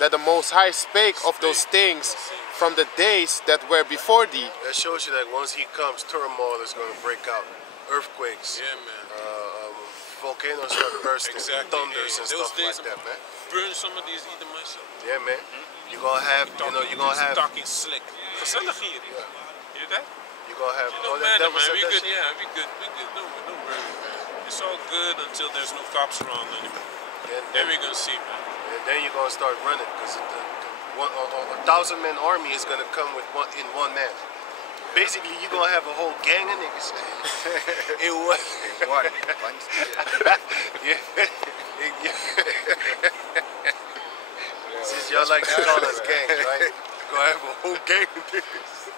that the Most High spake of those things from the days that were before thee. That shows you that once he comes, turmoil is going to break out. Earthquakes. Yeah, man. Volcanoes start bursting. Exactly. Thunders and stuff like that, man. Burn some of these either myself. Yeah, man. You're going to have, you're going to have... Talking slick. Gezellig hier. Hear that? You're going to have... No matter, man. We good. Yeah, we good. We good. No worry. It's all good until there's no cops around anymore. Then we're going to see, man. And then you're going to start running, because a 1,000-man army is going to come with one man. Basically, you're going to have a whole gang of niggas. In one. Yeah. Since y'all like to call us gangs, right? You're going to have a whole gang of niggas.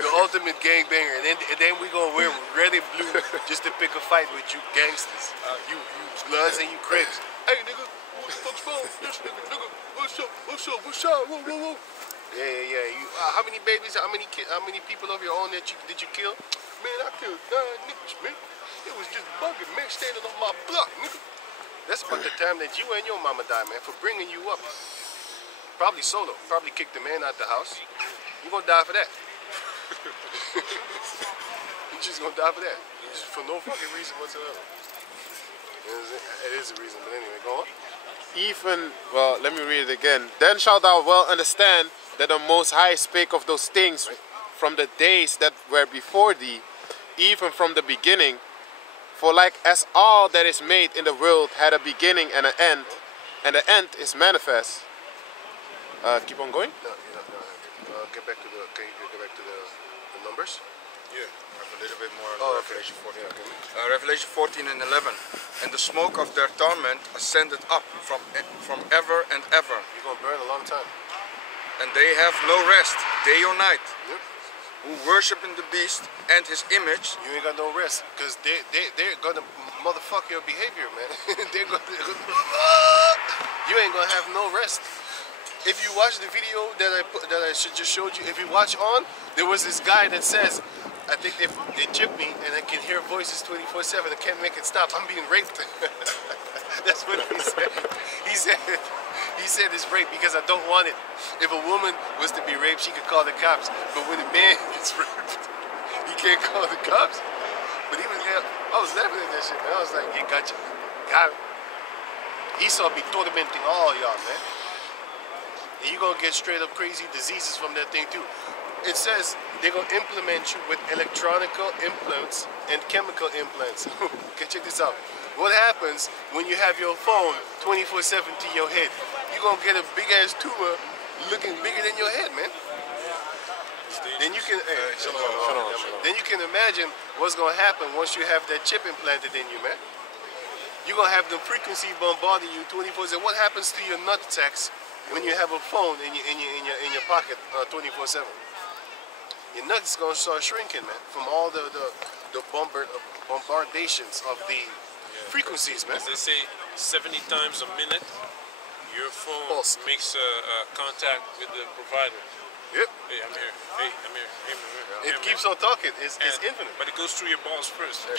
The ultimate gangbanger. And then we're going to wear red and blue just to pick a fight with you gangsters. You Bloods and you Crips. Hey, nigga, what the fuck's wrong with this nigga? What's up? Whoa. Yeah. How many babies, how many people of your own did you kill? Man, I killed 9 niggas, man. It was just bugging, man, standing on my block, nigga. That's about the time that you and your mama died, man, for bringing you up. Probably solo. Probably kicked the man out the house. You're gonna die for that. You're just gonna die for that. Just for no fucking reason whatsoever. It is a reason, but anyway, go on. Well, let me read it again. Then shalt thou well understand that the Most High spake of those things from the days that were before thee, even from the beginning. For like as all that is made in the world had a beginning and an end, and the end is manifest. Keep on going? No. Get back to can you get back to the numbers? Yeah, I have a little bit more on Revelation 14. Yeah, okay. Revelation 14 and 11. And the smoke of their torment ascended up from ever and ever. You're going to burn a long time. And they have no rest, day or night. Yep. Who worship in the beast and his image. You ain't got no rest, because they're going to motherfuck your behavior, man. You ain't going to have no rest. If you watch the video that I just showed you, if you watch on, there was this guy that says, I think they chipped me and I can hear voices 24/7. I can't make it stop. I'm being raped. That's what he said. He said it's rape because I don't want it. If a woman was to be raped, she could call the cops. But when a man gets raped, he can't call the cops. But I was laughing at that shit, man. I was like, yeah, gotcha. Got him. Esau be tormenting all y'all, man. And you're going to get straight up crazy diseases from that thing too. It says they're going to implement you with electronical implants and chemical implants. Okay, check this out. What happens when you have your phone 24/7 to your head? You're going to get a big ass tumor looking bigger than your head, man. Then you can then you can imagine what's going to happen once you have that chip implanted in you, man. You're going to have the frequency bombarding you 24/7. What happens to your nutsacs when you have a phone in your pocket 24/7? Your nuts is gonna start shrinking, man, from all the bombardations of the frequencies, man. As they say, 70 times a minute, your phone makes contact with the provider. Yep. Hey, I'm here. Hey, I'm here. Hey, I'm here. It keeps on talking. It's infinite. But it goes through your balls first.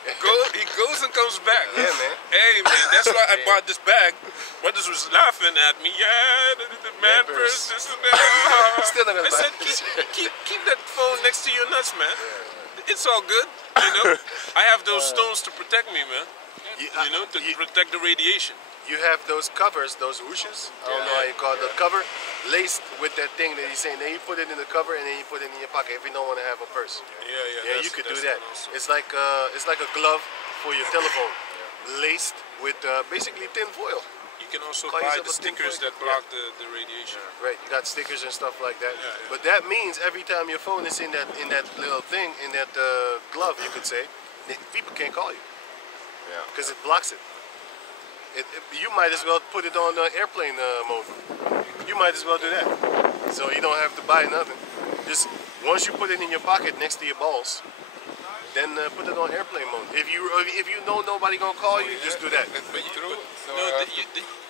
He goes and comes back. Yeah, man. Hey, man, that's why I bought this bag. Brothers was laughing at me. Yeah, the man purse, this and that. Still not gonna I said, keep that phone next to your nuts, man. It's all good, you know. I have those stones to protect me, man. You know, to protect the radiation. You have those covers, those hooshes. I don't know how you call it. The cover laced with that thing that he's saying. Then you put it in the cover and then you put it in your pocket if you don't want to have a purse. Yeah, you could do that. It's like a glove for your telephone, laced with basically tin foil. You can also buy the stickers that block the radiation. Right, you got stickers and stuff like that. But that means every time your phone is in that little thing, in that glove, you could say, people can't call you. Yeah. Because it blocks it. You might as well put it on airplane mode. You might as well do that. So you don't have to buy nothing. Just once you put it in your pocket next to your balls, then put it on airplane mode. If you know nobody gonna call you, just do that.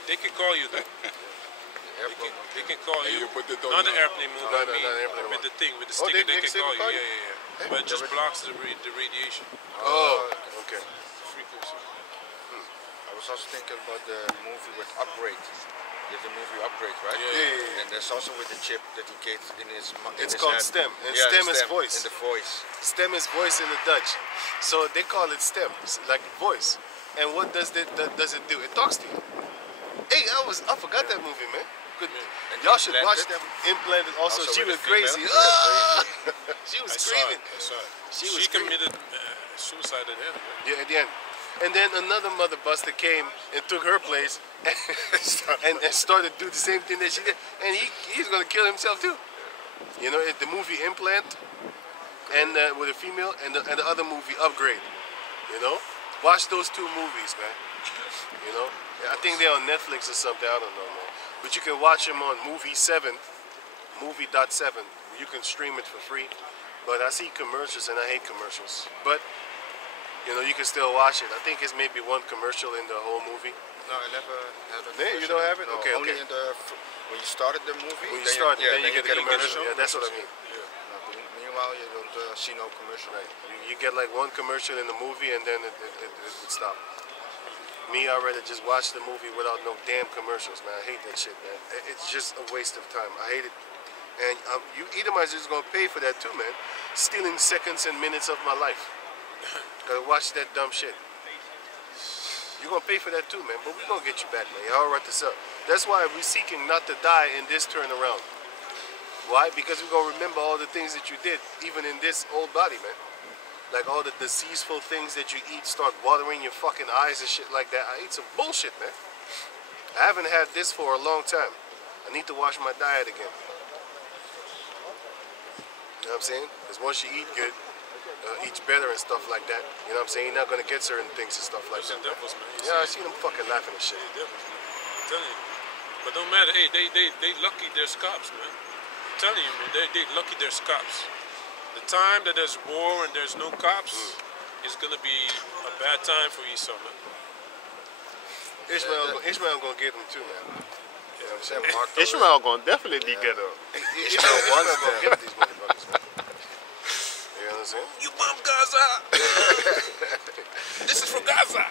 They can call you though. They can call you. Not the airplane mode. Not the airplane with mode. the thing, with the sticker, they can call you. Yeah. But it just blocks the radiation. Oh, okay. Frequency. I was also thinking about the movie with Upgrade. You have the movie Upgrade, right? Yeah. And there's also with the chip that he gets in his It's called head. STEM. And Yeah, STEM is voice. In the voice. STEM is voice in the Dutch. So they call it STEM, like voice. And what does it do? It talks to you. Hey, I forgot that movie, man. Good. Y'all should watch that. Implanted also. She was crazy. She was screaming. She committed suicide at the end. Yeah, at the end. And then another mother buster came and took her place and started to do the same thing that she did. And he's going to kill himself too. You know, the movie Implant and with a female and the other movie Upgrade. You know, watch those two movies, man. You know, I think they're on Netflix or something. I don't know, man. But you can watch them on Movie.7. You can stream it for free. But I see commercials and I hate commercials. But you know, you can still watch it. I think it's maybe one commercial in the whole movie. No, I never had a You don't have it? No, okay, only in when you started the movie. When you start, then you get a commercial. commercial. Yeah, that's what I mean. Meanwhile, you don't see no commercial. Right. You get like one commercial in the movie and then it would stop. Me, I'd rather just watch the movie without no damn commercials, man. I hate that shit, man. It's just a waste of time. I hate it. And you Edomites is going to pay for that too, man. Stealing seconds and minutes of my life. Gotta watch that dumb shit. You're gonna pay for that too, man. But we're gonna get you back, man. Y'all write this up. That's why we're seeking not to die in this turnaround. Why? Because we're gonna remember all the things that you did, even in this old body, man. Like all the diseaseful things that you eat start watering your fucking eyes and shit like that. I ate some bullshit, man. I haven't had this for a long time. I need to watch my diet again. You know what I'm saying? Because once you eat good, eats better and stuff like that. You know what I'm saying? You're not gonna get certain things and stuff like that. Devils, man. Yeah, I see them fucking laughing and shit. Devils, man. I'm telling you. But don't matter. Hey, they lucky there's cops, man. I'm telling you, man. They lucky there's cops. The time that there's war and there's no cops is gonna be a bad time for Esau, man. Ishmael gonna get them too, man. You know what I'm saying? Ishmael gonna definitely get them. Ishmael wants to get these motherfuckers, man. You know what I'm saying? You bomb Gaza! This is for Gaza!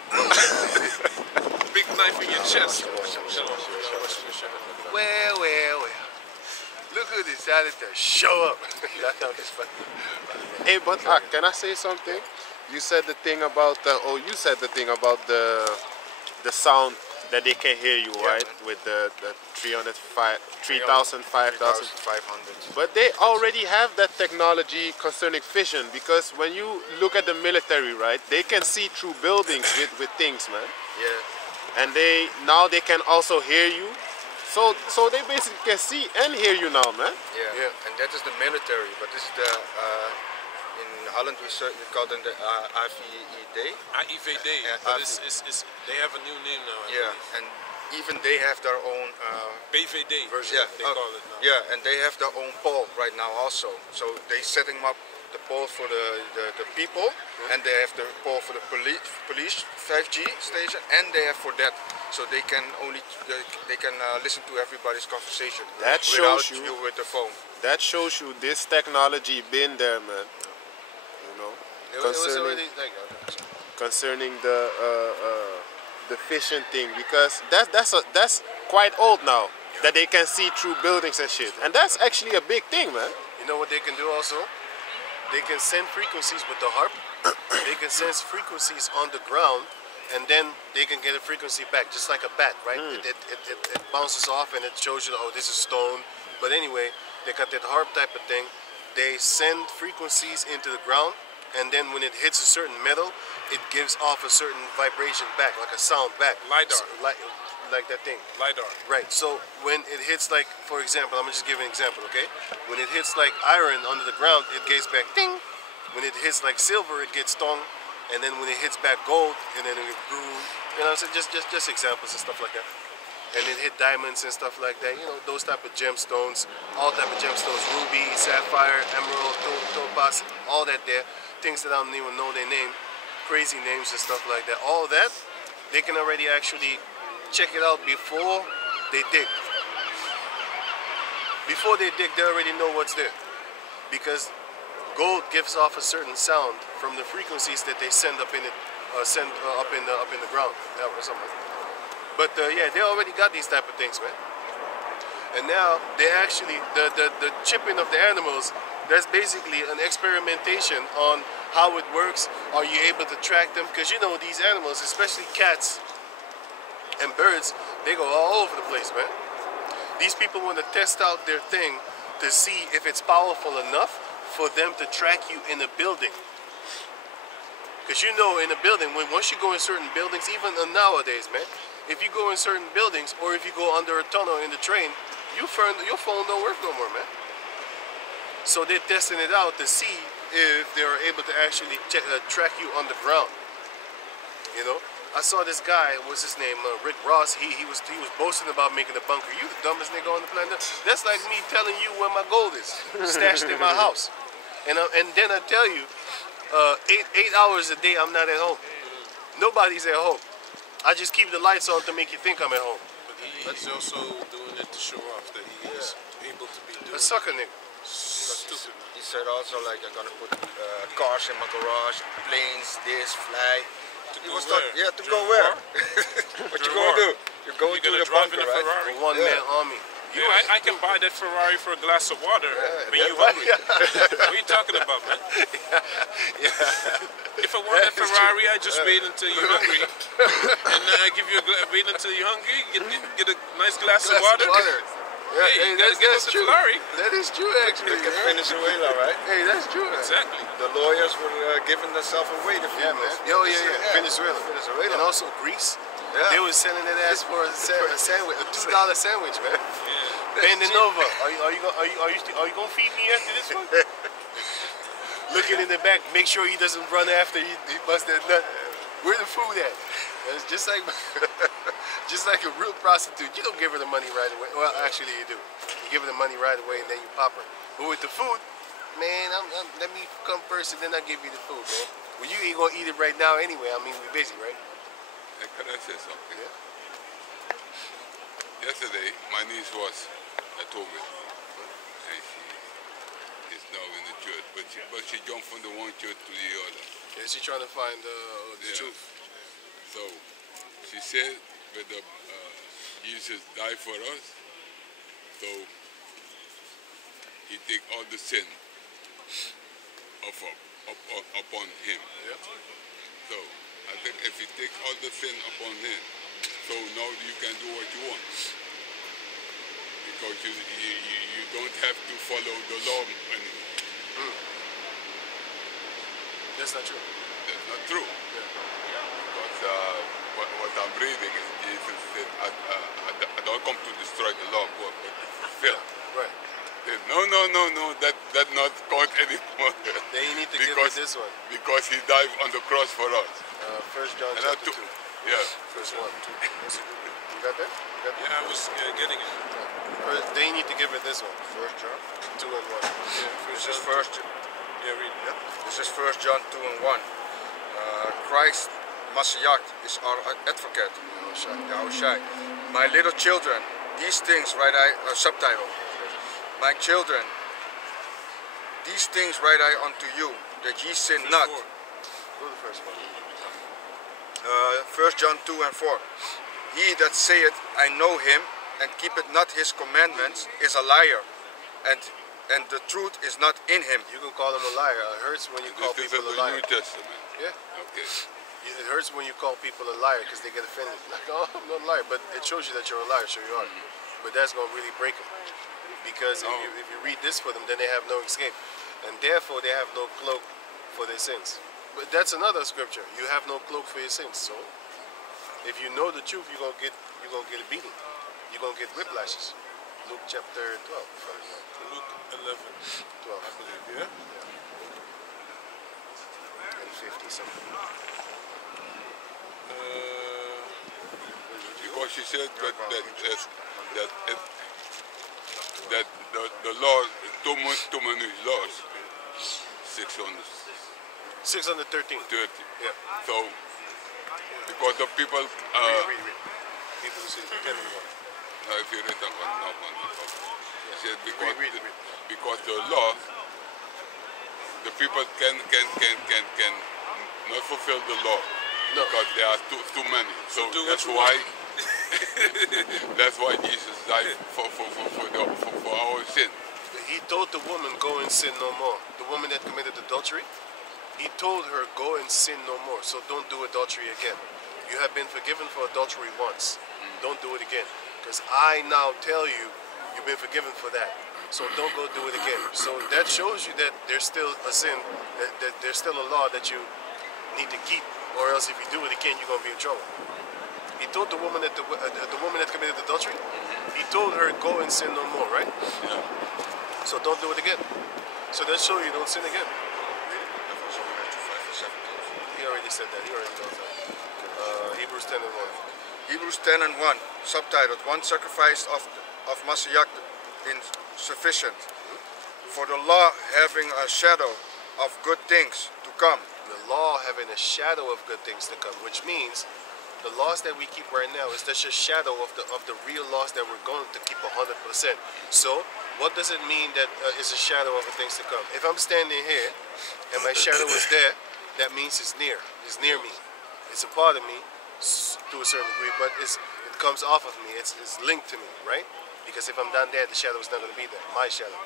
Big knife in your chest. Well. Look who decided to show up. Hey, but can I say something? You said the thing about the sound that they can hear you, right? With the 3,000, 5,000. But they already have that technology concerning vision, because when you look at the military, right, they can see through buildings with things, man. Yeah. And now they can also hear you. So they basically can see and hear you now, man. Yeah. And that is the military, but this is the in Holland we call them the AIVD. AIVD, but they have a new name now. And even they have their own BVD version. They call it now. Yeah, and they have their own pole right now also. So they setting up the pole for the people, and they have the pole for the police 5G station, and they have for that. So they can listen to everybody's conversation. That shows you with the phone. That shows you this technology been there, man. You know, concerning the fishing thing, because that's quite old now, that they can see through buildings and shit, and that's actually a big thing, man. You know what they can do also? They can send frequencies with the harp. They can sense frequencies on the ground, and then they can get a frequency back, just like a bat, right? It bounces off and it shows you, oh, this is stone. But anyway, they got that harp type of thing. They send frequencies into the ground, and then when it hits a certain metal, it gives off a certain vibration back, like a sound back. LiDAR. So, like that thing. LiDAR. Right, so when it hits, like, for example, I'm gonna just give an example, okay? When it hits like iron under the ground, it gets back ding. When it hits like silver, it gets stung. And then when it hits back gold, and then it grew, you know, so just examples and stuff like that. And it hit diamonds and stuff like that, you know, those type of gemstones, all type of gemstones, ruby, sapphire, emerald, topaz, all that there, things that I don't even know their name, crazy names and stuff like that. All that, they can already actually check it out before they dig. Before they dig, they already know what's there, because gold gives off a certain sound from the frequencies that they send up in it, up in the ground, or something. But yeah, they already got these type of things, man. And now they actually the chipping of the animals. That's basically an experimentation on how it works. Are you able to track them? Because you know these animals, especially cats and birds, they go all over the place, man. These people want to test out their thing to see if it's powerful enough for them to track you in a building. Because you know, in a building, once you go in certain buildings, even nowadays, man, if you go in certain buildings or if you go under a tunnel in the train, your phone don't work no more, man. So they're testing it out to see if they're able to actually track you on the ground. You know, I saw this guy, what's his name, Rick Ross. He was boasting about making a bunker. You the dumbest nigga on the planet. That's like me telling you where my gold is, stashed in my house. And then I tell you, 8 hours a day I'm not at home. Nobody's at home. I just keep the lights on to make you think I'm at home. But he's also doing it to show off that he is able to be doing a sucker nigga. Stupid. He said also, like, I'm gonna put cars in my garage, planes, this, fly. To You go will start, where? yeah, to go where? What you gonna do? You're going to the drive bunker, in a right? Ferrari? A one-man army. Yeah, I can buy that Ferrari for a glass of water when you're hungry. What are you talking about, man? If I want that Ferrari, I just wait until you're hungry, and then I give you wait until you're hungry, get a nice glass of water. Yeah, Hey, you gotta get us the Ferrari. That is true, actually. Look at Venezuela, right? Hey, that's true. Exactly. The lawyers were giving themselves away. The Yeah, man. females. Yeah. Venezuela. Venezuela. And also Greece. Yeah. They was selling that ass for a sandwich, a $2 sandwich, man. Yeah. Bending over. Are you gonna feed me after this one? Looking in the back, make sure he doesn't run after he busts that nut. Where the food at? It's just like a real prostitute. You don't give her the money right away. Well, actually you do. You give her the money right away and then you pop her. But with the food, man, let me come first and then I give you the food, man. Well, you ain't gonna eat it right now anyway. I mean, we're busy, right? Can I say something? Yeah. Yesterday, my niece was at home with me, and she is now in the church, but she jumped from the one church to the other. Yeah, she trying to find the truth. So, she said that Jesus died for us, so he take all the sin upon him. Yeah. So, I think if he takes all the sin upon him, so now you can do what you want. Because you don't have to follow the law anymore. That's not true. That's not true. Yeah. Because what I'm reading is Jesus said, I don't come to destroy the law, but to fulfill. Right. No, that's not God anymore. Then you need to give us this one. Because he died on the cross for us. 1 John And chapter 2. Yeah. Verse 1, 2. You got that? Yeah, I was getting it. They need to give her this one. 1 John. 2 and 1. Yeah, This is first. Yeah, read it. This is 1 John 2 and 1. Christ Mashiach is our advocate. Yahushai. My little children, these things write I, subtitle. My children, these things write I unto you, that ye sin not. Go to the first one. 1 John 2 and 4. He that saith, I know him, and keepeth not his commandments, is a liar, and the truth is not in him. You can call him a liar. It hurts when you call people a liar. New Testament. Yeah. Okay. It hurts when you call people a liar because they get offended. Like, oh, I'm not a liar. But it shows you that you're a liar, so you are. But that's going to really break them. Because if you read this for them, then they have no escape. And therefore, they have no cloak for their sins. But that's another scripture. You have no cloak for your sins. So if you know the truth, you're going to get a beating. You're going to get whiplashes. Luke chapter 12. Luke 11, 12. I believe, yeah? And 50 something. Because she said that the law, too many laws, 613. 613. Yeah. So, because the people... read. People who say no, if you read that one, no one. He said because, read. because the law, the people can not fulfill the law. No. Because there are too many. So that's why that's why Jesus died for our sin. He told the woman, go and sin no more. The woman that committed adultery, he told her, go and sin no more. So don't do adultery again. You have been forgiven for adultery once. Don't do it again. Because I now tell you, you've been forgiven for that. So don't go do it again. So that shows you that there's still a sin, that there's still a law that you need to keep. Or else if you do it again, you're going to be in trouble. He told the woman that the woman that committed adultery, he told her, go and sin no more, right? Yeah. So don't do it again. So that shows you don't sin again. He already said that. He already knows that. Hebrews 10 and 1. Hebrews 10 and 1, subtitled, One sacrifice of Mashiach insufficient. For the law having a shadow of good things to come. The law having a shadow of good things to come, which means the laws that we keep right now is just a shadow of the real laws that we're going to keep 100%. So what does it mean that is a shadow of the things to come? If I'm standing here and my shadow is there, that means it's near. It's near me. It's a part of me to a certain degree, but it comes off of me. It's linked to me, right? Because if I'm down there, the shadow is not going to be there, my shadow.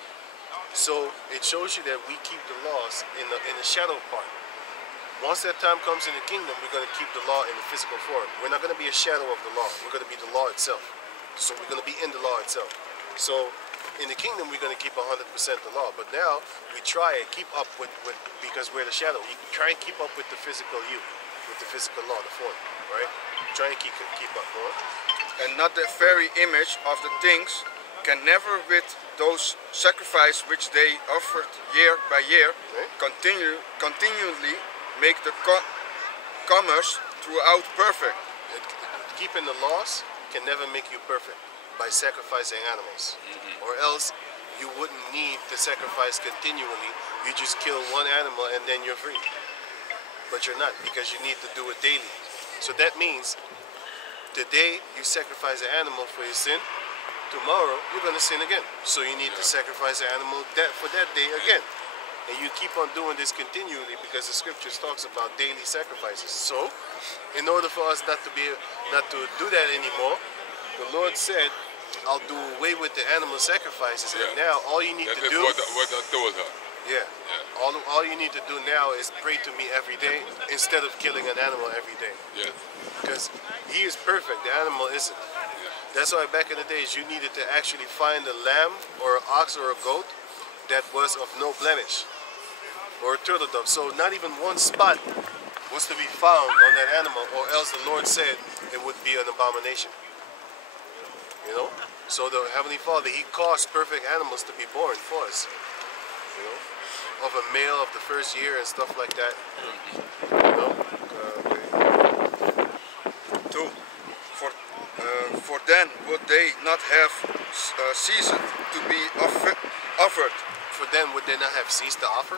So it shows you that we keep the laws in the shadow part. Once that time comes in the kingdom, we're going to keep the law in the physical form. We're not going to be a shadow of the law. We're going to be the law itself. So we're going to be in the law itself. So in the kingdom, we're going to keep 100% the law. But now we try and keep up with because we're the shadow. We try and keep up with the physical you, with the physical law, the form, right? Try and keep up, right? And not the very image of the things can never with those sacrifices which they offered year by year, continually make the commerce throughout perfect. Keeping the laws can never make you perfect by sacrificing animals. Or else you wouldn't need to sacrifice continually. You just kill one animal and then you're free. But you're not, because you need to do it daily. So that means today you sacrifice an animal for your sin, tomorrow you're going to sin again. So you need to sacrifice an animal for that day again. And you keep on doing this continually because the scriptures talks about daily sacrifices. So, in order for us not to do that anymore, the Lord said, I'll do away with the animal sacrifices, and now all you need to do... What I told her. Yeah. All you need to do now is pray to me every day instead of killing an animal every day. Yeah. Because he is perfect, the animal isn't. Yeah. That's why back in the days you needed to actually find a lamb or an ox or a goat that was of no blemish, or a turtle dove. So not even one spot was to be found on that animal, or else the Lord said it would be an abomination. You know? So the Heavenly Father, He caused perfect animals to be born for us. You know? Of a male of the first year and stuff like that. You know? Two. For then would they not have ceased to be offered. For then would they not have ceased to offer?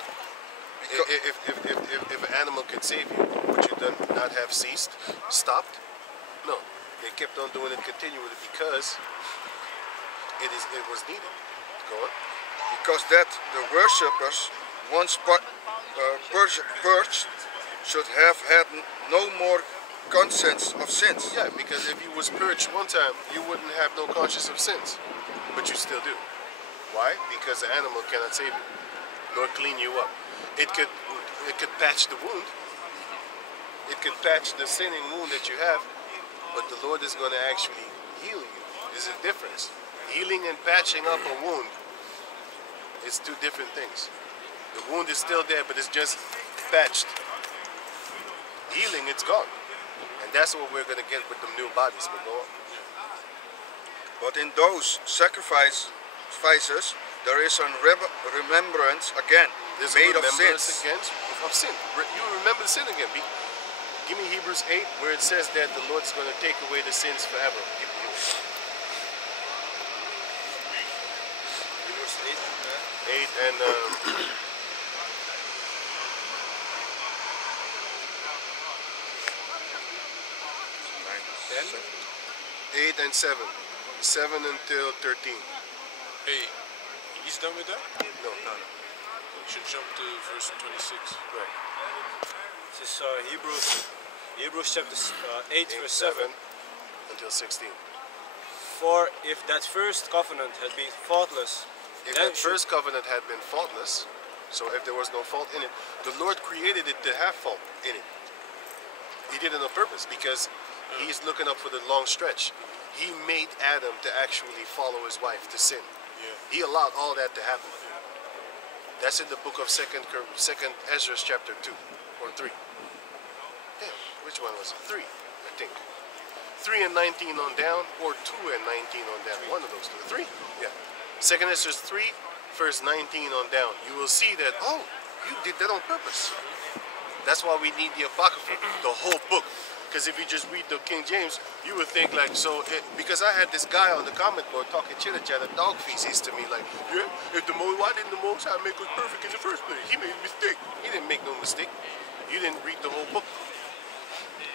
If an animal could save you, would you then not have ceased, stopped? No, they kept on doing it continually because it was needed. Go on. Because that the worshippers, once purged, should have had no more conscience of sins. Yeah, because if you was purged one time, you wouldn't have no conscience of sins. But you still do. Why? Because the animal cannot save you, nor clean you up. It could patch the wound. It could patch the sinning wound that you have, but the Lord is going to actually heal you. There's a difference. Healing and patching up a wound is two different things. The wound is still there, but it's just patched. Healing, it's gone. And that's what we're going to get with the new bodies. But go on. But in those sacrifices, there is a remembrance again, There's made a of remembrance sins. of sin. You remember the sin again. Give me Hebrews 8, where it says that the Lord's going to take away the sins forever. Give me Hebrews 8 and 8 and 7. 7 until 13. Hey, he's done with that? No. We should jump to verse 26. Right. This is Hebrews chapter 8 verse 7. Until 16. For if that first covenant had been faultless, if that first covenant had been faultless, so if there was no fault in it, the Lord created it to have fault in it. He did it on purpose because he's looking up for the long stretch. He made Adam to actually follow his wife to sin. Yeah. He allowed all that to happen. That's in the book of Second Ezra chapter 2 or 3. Damn, which one was it? 3, I think. 3 and 19 on down, or 2 and 19 on down. One of those two. 3? Yeah. Second Ezra 3, verse 19 on down. You will see that, oh, you did that on purpose. That's why we need the Apocrypha, the whole book. Because if you just read the King James, you would think like, because I had this guy on the comment board talking chitter-chatter dog feces to me, like, yeah, why didn't the Most High make us perfect in the first place? He made a mistake. He didn't make no mistake. You didn't read the whole book.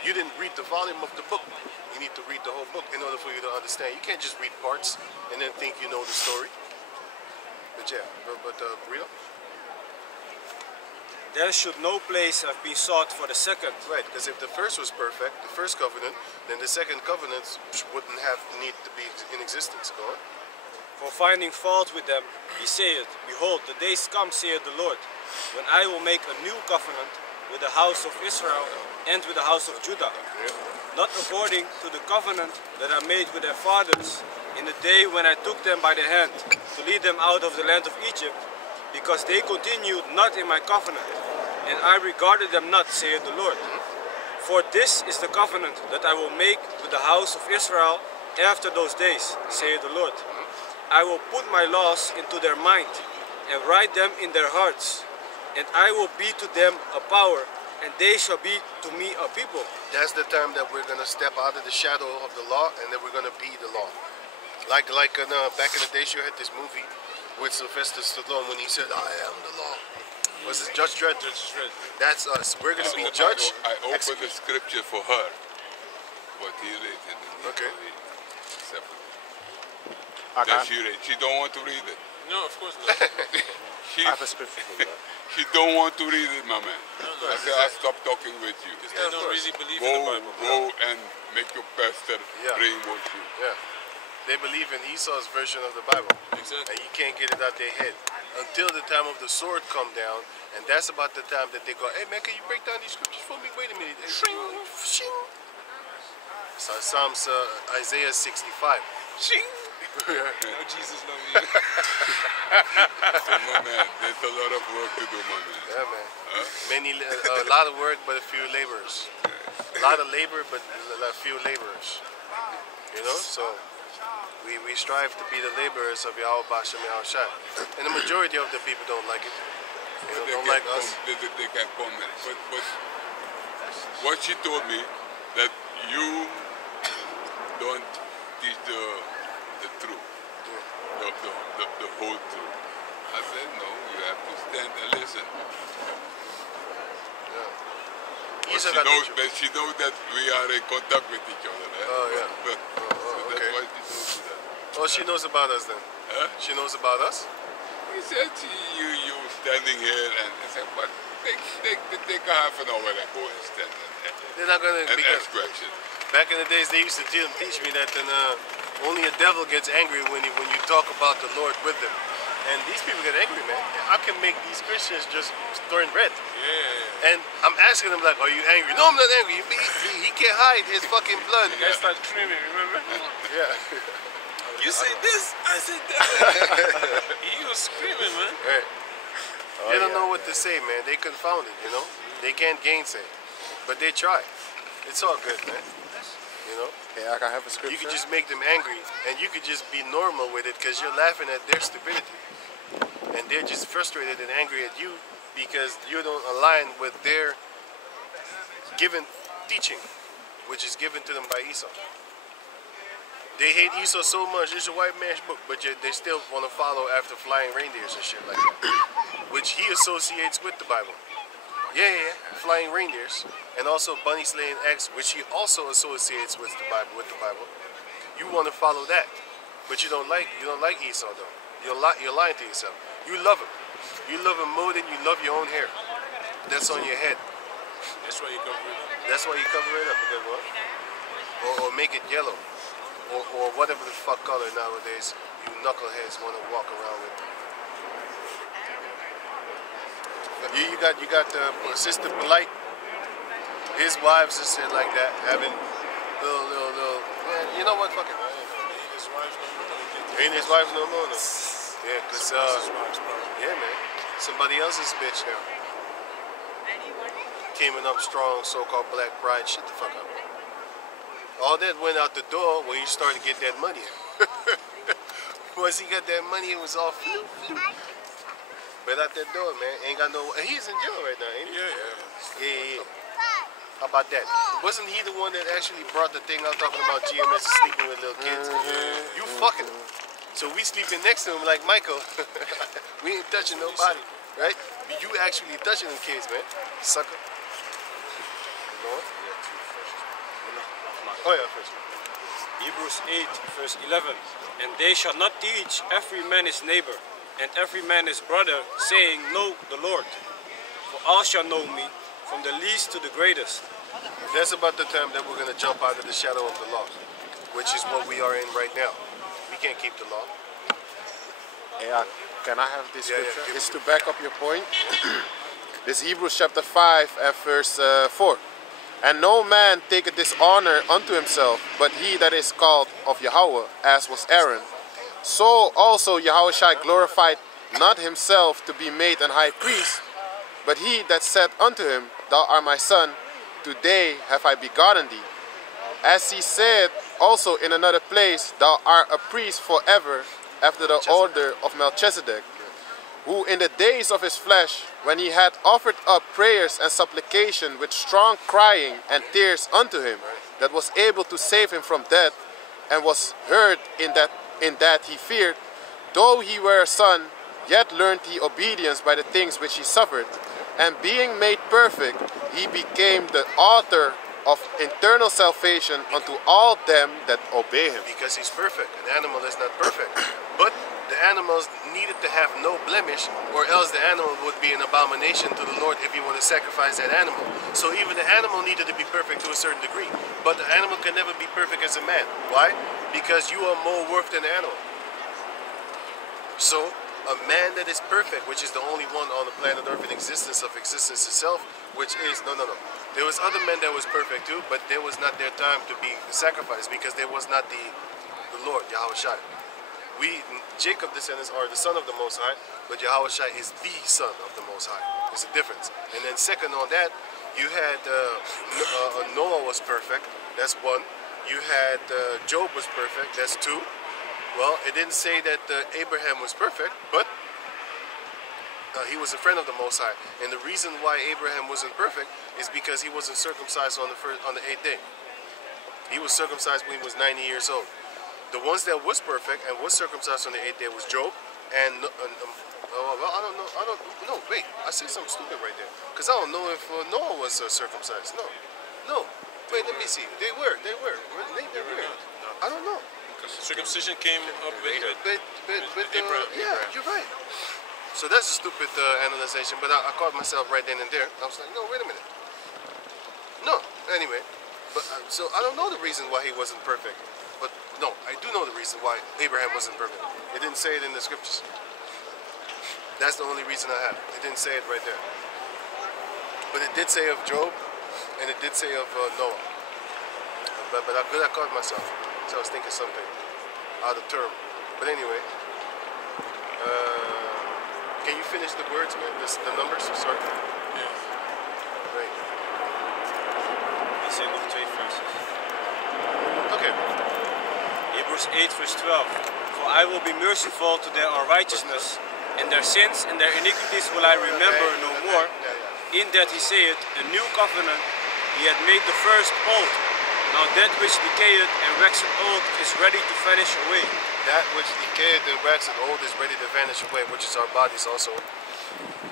You didn't read the volume of the book. You need to read the whole book in order for you to understand. You can't just read parts and then think you know the story. But yeah, real. there should no place have been sought for the second. Right, because if the first was perfect, the first covenant, then the second covenant wouldn't have need to be in existence. Go on. For finding fault with them, he saith, Behold, the days come, saith the Lord, when I will make a new covenant with the house of Israel and with the house of Judah, not according to the covenant that I made with their fathers in the day when I took them by the hand to lead them out of the land of Egypt, because they continued not in my covenant, and I regarded them not, saith the Lord. For this is the covenant that I will make with the house of Israel after those days, saith the Lord. I will put my laws into their mind, and write them in their hearts, and I will be to them a power, and they shall be to me a people. That's the time that we're going to step out of the shadow of the law, and then we're going to be the law. Like back in the days, you had this movie with Sylvester Stallone when he said, I am the law. Was it Judge Dredd? That's us. We're going to be judge. I opened the scripture for her, what he read in the Okay. That she read. She don't want to read it. No, of course not. She, I have a scripture for that. she don't want to read it, my man. No, I said, I'll stop talking with you. Because they don't really believe in the Bible. Go and make your pastor brainwash you. Yeah. They believe in Esau's version of the Bible. Exactly. And you can't get it out their head until the time of the sword come down, and that's about the time that they go, hey man, can you break down these scriptures for me? Wait a minute. So Psalms, Isaiah 65. Oh, Jesus love you. So, my man, there's a lot of work to do, my man. Yeah, man. A lot of work, but a few laborers. A lot of labor, but a few laborers. You know, so we strive to be the laborers of Yahweh Bashem Yahushai. And the majority of the people don't like it. You know, don't like us. They can comment. But what she told me, that you don't teach the truth, the whole truth. I said, no, you have to stand and listen. But she knows that we are in contact with each other. Eh? Oh, yeah. So that's why she told me that. Oh, she knows about us then? Huh? She knows about us? He said you standing here and say, but take a half an hour and go and stand They're not gonna and because ask questions. back in the days they used to teach me that only a devil gets angry when you talk about the Lord with them. And these people get angry, man. I can make these Christians just turn red. Yeah. And I'm asking them like, are you angry? No, I'm not angry. He can't hide his fucking blood. The guy started screaming, remember? Yeah. You say this, I said that. He was screaming, man. Right. They don't know what to say, man. They confounded, you know? They can't gainsay. But they try. It's all good, man. You know? Yeah, I can have a scripture. You can just make them angry, and you could just be normal with it because you're laughing at their stupidity. And they're just frustrated and angry at you because you don't align with their given teaching, which is given to them by Esau. They hate Esau so much, it's a white man's book, but they still want to follow after flying reindeers and shit like that, which he associates with the Bible. Yeah, flying reindeers, and also bunny slaying eggs, which he also associates with the Bible. You want to follow that, but you don't like Esau though. You're lying to yourself. You love him. You love him more than you love your own hair. That's on your head. That's why you cover it up. That's why you cover it up, because what? Or make it yellow, or whatever the fuck color nowadays you knuckleheads want to walk around with. You got Sister Polite. His wives just said like that, having little. Man, you know what? Fuck it. Ain't his wives no more. No. Yeah, cause yeah, man. Somebody else's bitch now. Came up strong, so-called black pride. Shut the fuck up. All that went out the door when you started to get that money. Once he got that money, it was all flew. But out that door, man, ain't got no. He's in jail right now, ain't he? Yeah. How about that? Wasn't he the one that actually brought the thing out talking about GMS sleeping with little kids? You fucking him. So we sleeping next to him like Michael. We ain't touching nobody, right? You actually touching them kids, man. Sucker. Oh yeah, first. Hebrews 8, verse 11. And they shall not teach every man his neighbor, and every man his brother, saying, Know the Lord. For all shall know me, from the least to the greatest. That's about the time that we're going to jump out of the shadow of the law, which is what we are in right now. We can't keep the law. Yeah, can I have this scripture? Yeah. It's to back up your point. This Hebrews chapter 5 and verse 4. And no man taketh this honor unto himself, but he that is called of Yahweh, as was Aaron. So also Yahushua glorified not himself to be made an high priest, but he that said unto him, Thou art my son, today have I begotten thee. As he said also in another place, Thou art a priest forever, after the order of Melchizedek, who in the days of his flesh, when he had offered up prayers and supplication with strong crying and tears unto him, that was able to save him from death, and was heard in that he feared, though he were a son, yet learned he obedience by the things which he suffered, and being made perfect, he became the author of eternal salvation unto all them that obey him. Because he's perfect. An animal is not perfect. But the animals needed to have no blemish, or else the animal would be an abomination to the Lord if you want to sacrifice that animal. So even the animal needed to be perfect to a certain degree. But the animal can never be perfect as a man. Why? Because you are more worth than the animal. So a man that is perfect, which is the only one on the planet Earth in existence of existence itself, which is, no. There was other men that was perfect too, but there was not their time to be sacrificed because there was not the Lord, Yahushua. Jacob descendants are the son of the Most High, but Yahushua is the son of the Most High. There's a difference. And then second on that, you had Noah was perfect, that's one. You had Job was perfect, that's two. Well, it didn't say that Abraham was perfect, but he was a friend of the Most High. And the reason why Abraham wasn't perfect is because he wasn't circumcised on the 8th day. He was circumcised when he was 90 years old. The ones that was perfect and was circumcised on the 8th day was Job and well, I don't know. Wait, I said something stupid right there. Because I don't know if Noah was circumcised. No. Wait, let me see. They were. They were. I don't know. Circumcision came up with Abraham. Yeah, you're right. So that's a stupid analyzation, but I caught myself right then and there. I was like, no, wait a minute. No, anyway. But so I don't know the reason why he wasn't perfect. But no, I do know the reason why Abraham wasn't perfect. It didn't say it in the scriptures. That's the only reason I have. It didn't say it right there. But it did say of Job, and it did say of Noah. But I caught myself. So I was thinking something out of term. But anyway, can you finish the words, man? The numbers? Sorry. Yeah. Right. I say nog 2 verses. Okay. Hebrews 8 verse 12. For I will be merciful to their unrighteousness, and their sins and their iniquities will I remember no more. In that he saith, a new covenant, he had made the first old. Now that which decayeth and waxeth old is ready to vanish away. That which decayeth and waxeth old is ready to vanish away, which is our bodies also.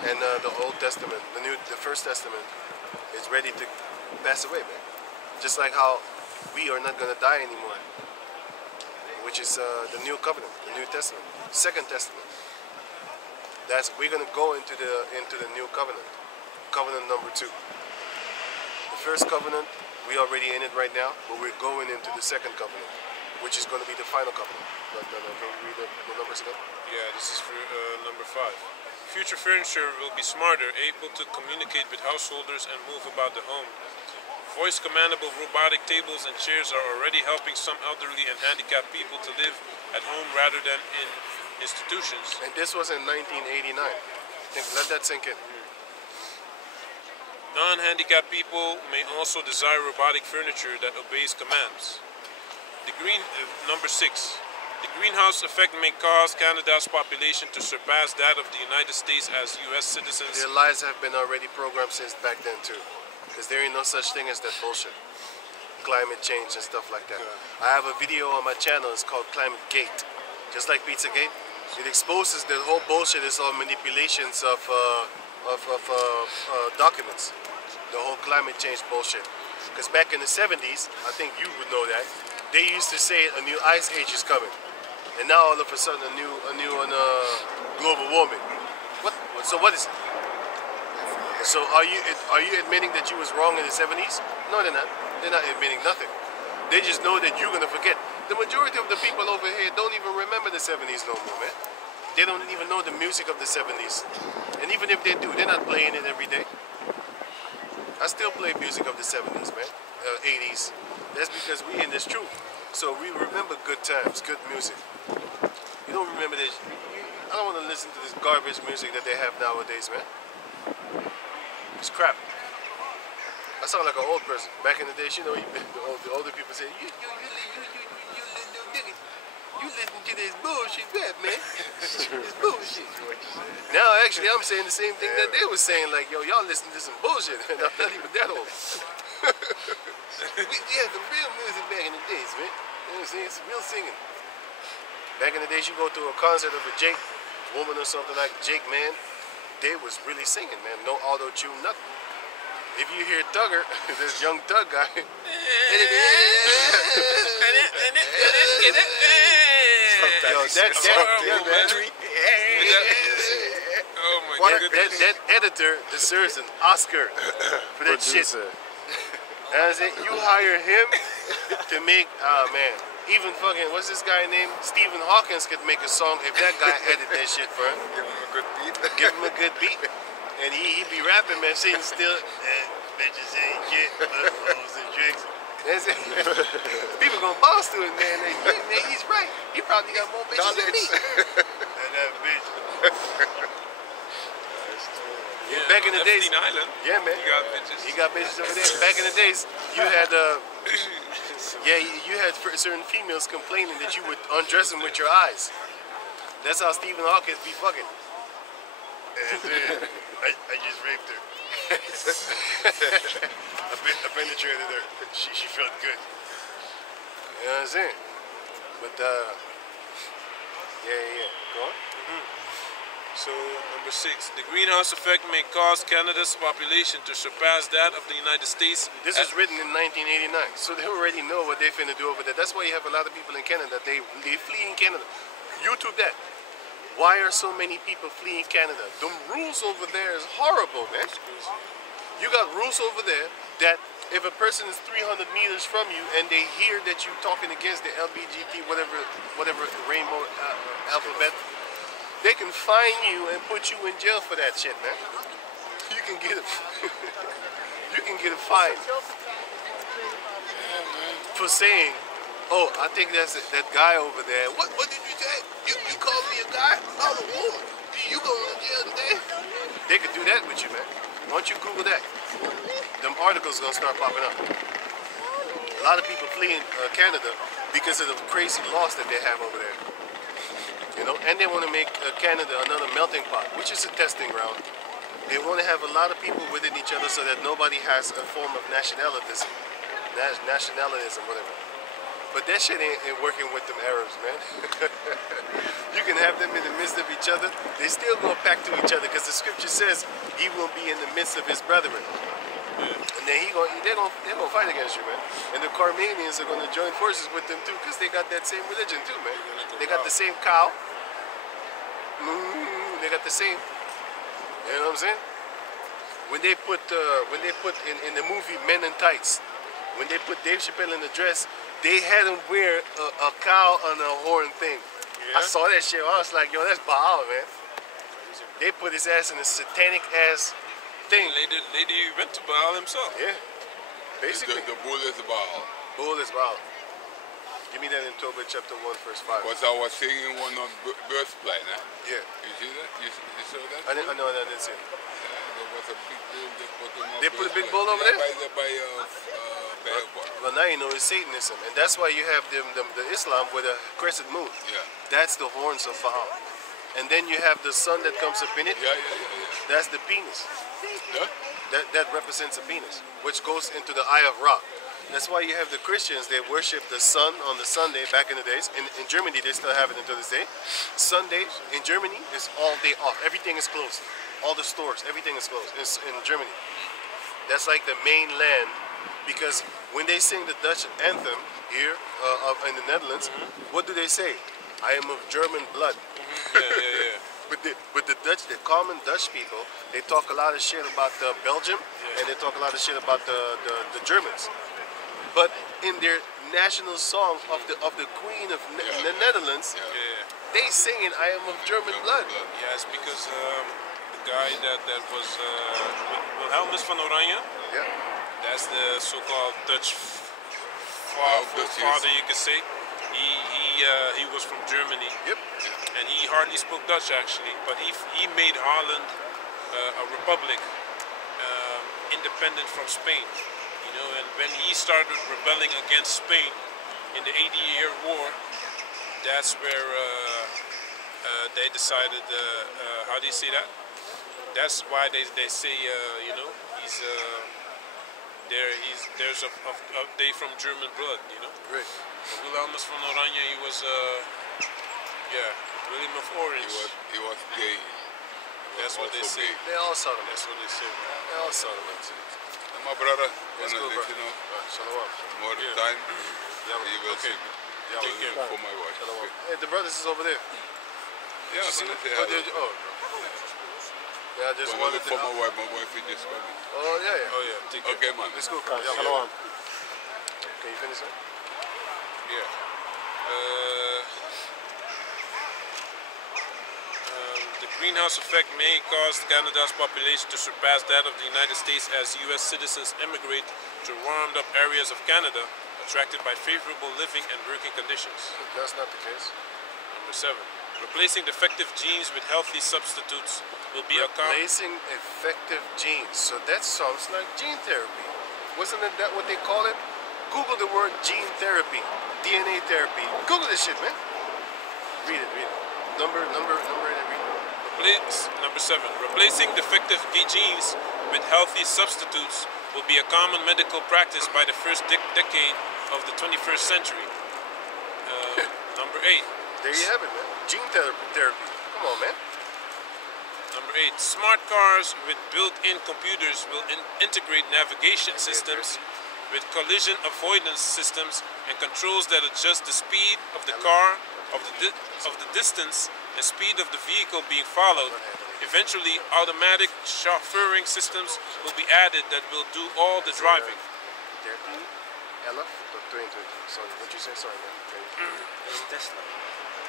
And the Old Testament, the First Testament, is ready to pass away, man. Just like how we are not going to die anymore, which is the New Covenant, the New Testament, Second Testament. We're going to go into the New Covenant, Covenant number 2. The first covenant, we already in it right now, but we're going into the second covenant, which is going to be the final covenant. But can you read the numbers again? Yeah, this is for number 5. Future furniture will be smarter, able to communicate with householders and move about the home. Voice commandable robotic tables and chairs are already helping some elderly and handicapped people to live at home rather than in institutions. And this was in 1989. Let that sink in. Non-handicapped people may also desire robotic furniture that obeys commands. Number 6. The greenhouse effect may cause Canada's population to surpass that of the United States as U.S. citizens. Their lives have been already programmed since back then too. Because there ain't no such thing as that bullshit. Climate change and stuff like that. Yeah. I have a video on my channel, it's called Climate Gate. Just like Pizzagate. It exposes the whole bullshit is all manipulations of documents. The whole climate change bullshit. Because back in the 70s, I think you would know that, they used to say a new ice age is coming. And now all of a sudden a new global warming. What? So what is it? So are you admitting that you was wrong in the 70s? No, they're not. They're not admitting nothing. They just know that you're gonna forget. The majority of the people over here don't even remember the 70s no more, man. They don't even know the music of the 70s. And even if they do, they're not playing it every day. I still play music of the 70s, man. 80s. That's because we in this truth. So we remember good times, good music. You don't remember this. I don't want to listen to this garbage music that they have nowadays, man. It's crap. I sound like an old person. Back in the days, you know, the older people say, you listen to this bullshit rap, man. It's bullshit. Now, actually, I'm saying the same thing that they were saying, like, yo, y'all listen to some bullshit. And I'm not even that old. We had the real music back in the days, man. You know what I'm saying? It's real singing. Back in the days, you go to a concert of a Jake woman or something like Jake, man, they was really singing, man. No auto-tune, nothing. If you hear Tugger, this young Tug guy, that editor deserves an Oscar for that shit. As it, you hire him to make, man, even fucking, what's this guy named? Stephen Hawkins could make a song if that guy edit that shit for him. Give him a good beat. Give him a good beat. And he'd be rapping, man, sitting still, bitches ain't shit, but hoes and tricks. That's it. People gonna bounce to it, man. Like, yeah, man, he's right. He probably got more bitches than me. that bitch. Yeah, back in the days, Island, yeah, man, he got bitches over there. Back in the days, you had, you had certain females complaining that you would undress them with your eyes. That's how Stephen Hawkins be fucking. I just raped her. I penetrated her. She felt good. You know what I'm saying? But yeah. Go on. So, number 6, the greenhouse effect may cause Canada's population to surpass that of the United States. This was written in 1989, so they already know what they're finna do over there. That's why you have a lot of people in Canada. They flee in Canada. YouTube that. Why are so many people fleeing Canada? The rules over there is horrible, man. You got rules over there that if a person is 300 meters from you and they hear that you're talking against the LBGT, whatever rainbow alphabet, they can fine you and put you in jail for that shit, man. You can get you can get a fine for saying, "Oh, I think that's that guy over there." What did you say? You called me a guy? I'm a woman. You going to jail today? They could do that with you, man. Why don't you Google that? Them articles gonna start popping up. A lot of people fleeing Canada because of the crazy laws that they have over there. You know, and they want to make Canada another melting pot, which is a testing ground. They want to have a lot of people within each other so that nobody has a form of nationalism, whatever. But that shit ain't working with them Arabs, man. You can have them in the midst of each other. They still gonna pack to each other because the scripture says he will be in the midst of his brethren. And then they're gonna fight against you, man. And the Carmanians are gonna join forces with them too because they got that same religion too, man. They got the same cow. They got the same. You know what I'm saying? When they put in the movie Men in Tights, when they put Dave Chappelle in the dress, they had him wear a cow on a horn thing. Yeah. I saw that shit. I was like, yo, that's Baal, man. They put his ass in a satanic ass thing. Lady went to Baal himself. Yeah. Basically. The bull is Baal. Bull is Baal. Give me that in Tobit chapter 1, verse 5. Because I was singing one on Birthplace, huh? Yeah. You see that? You saw that? I didn't see it. There was a big bull. They put a big bull over there? Well, now you know it's Satanism. And that's why you have the Islam with a crescent moon. Yeah. That's the horns of Baal. And then you have the sun that comes up in it. Yeah. That's the penis. Yeah? That represents a penis, which goes into the eye of Ra. That's why you have the Christians, they worship the sun on the Sunday back in the days. In Germany, they still have it until this day. Sunday in Germany is all day off. Everything is closed. All the stores, everything is closed in Germany. That's like the main land, because when they sing the Dutch anthem here in the Netherlands, what do they say? I am of German blood. Yeah. But the Dutch, the common Dutch people, they talk a lot of shit about Belgium, and they talk a lot of shit about the Germans. But in their national song of the Queen of the Netherlands, they singing "I am of German blood." Yeah, it's because the guy that was Wilhelmus van Oranje. Yeah. That's the so-called Dutch father, you could say. He was from Germany. Yep. And he hardly spoke Dutch actually, but he made Holland a republic, independent from Spain. You know, and when he started rebelling against Spain in the 80-year war, that's where they decided, how do you say that? That's why they say, you know, there's they from German blood, you know? Right. Wilhelmus van Oranje, he was, William of Orange. He was gay. That's what they say. They all saw them. That's what they say. They all saw them. My brother, let's go, bro. Shalom. More time, he will see me. Yeah, take care for my wife. Shalom. Hey, the brothers is over there. Yeah, I I'm going to say hello. Yeah, I just wanted to for my wife. My wife is just coming. Oh, yeah. Oh, yeah. Take care. Okay, man. Let's go. Shalom. Can you finish that? Yeah. The greenhouse effect may cause Canada's population to surpass that of the United States as U.S. citizens emigrate to warmed-up areas of Canada, attracted by favorable living and working conditions. That's not the case. Number 7. Replacing defective genes with healthy substitutes will be a Replacing effective genes. So that sounds like gene therapy. Wasn't it that what they call it? Google the word gene therapy, DNA therapy. Google this shit, man. Read it. Number and read it. Number 7. Replacing defective genes with healthy substitutes will be a common medical practice by the first decade of the 21st century. Number 8. There you have it, man. Gene therapy. Come on, man. Number 8. Smart cars with built-in computers will integrate navigation systems with collision avoidance systems and controls that adjust the speed of the car of the distance and speed of the vehicle being followed. Eventually, automatic chauffeuring systems will be added that will do all the driving. 13, 11 tot 22. Sorry, what you say? Sorry, man. Tesla.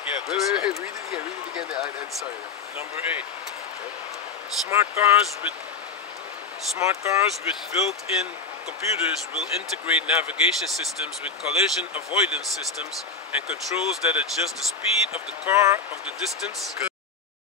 Yeah, wait, read it again, and sorry. Number 8. Okay. Smart cars with built-in computers will integrate navigation systems with collision avoidance systems and controls that adjust the speed of the car of the distance.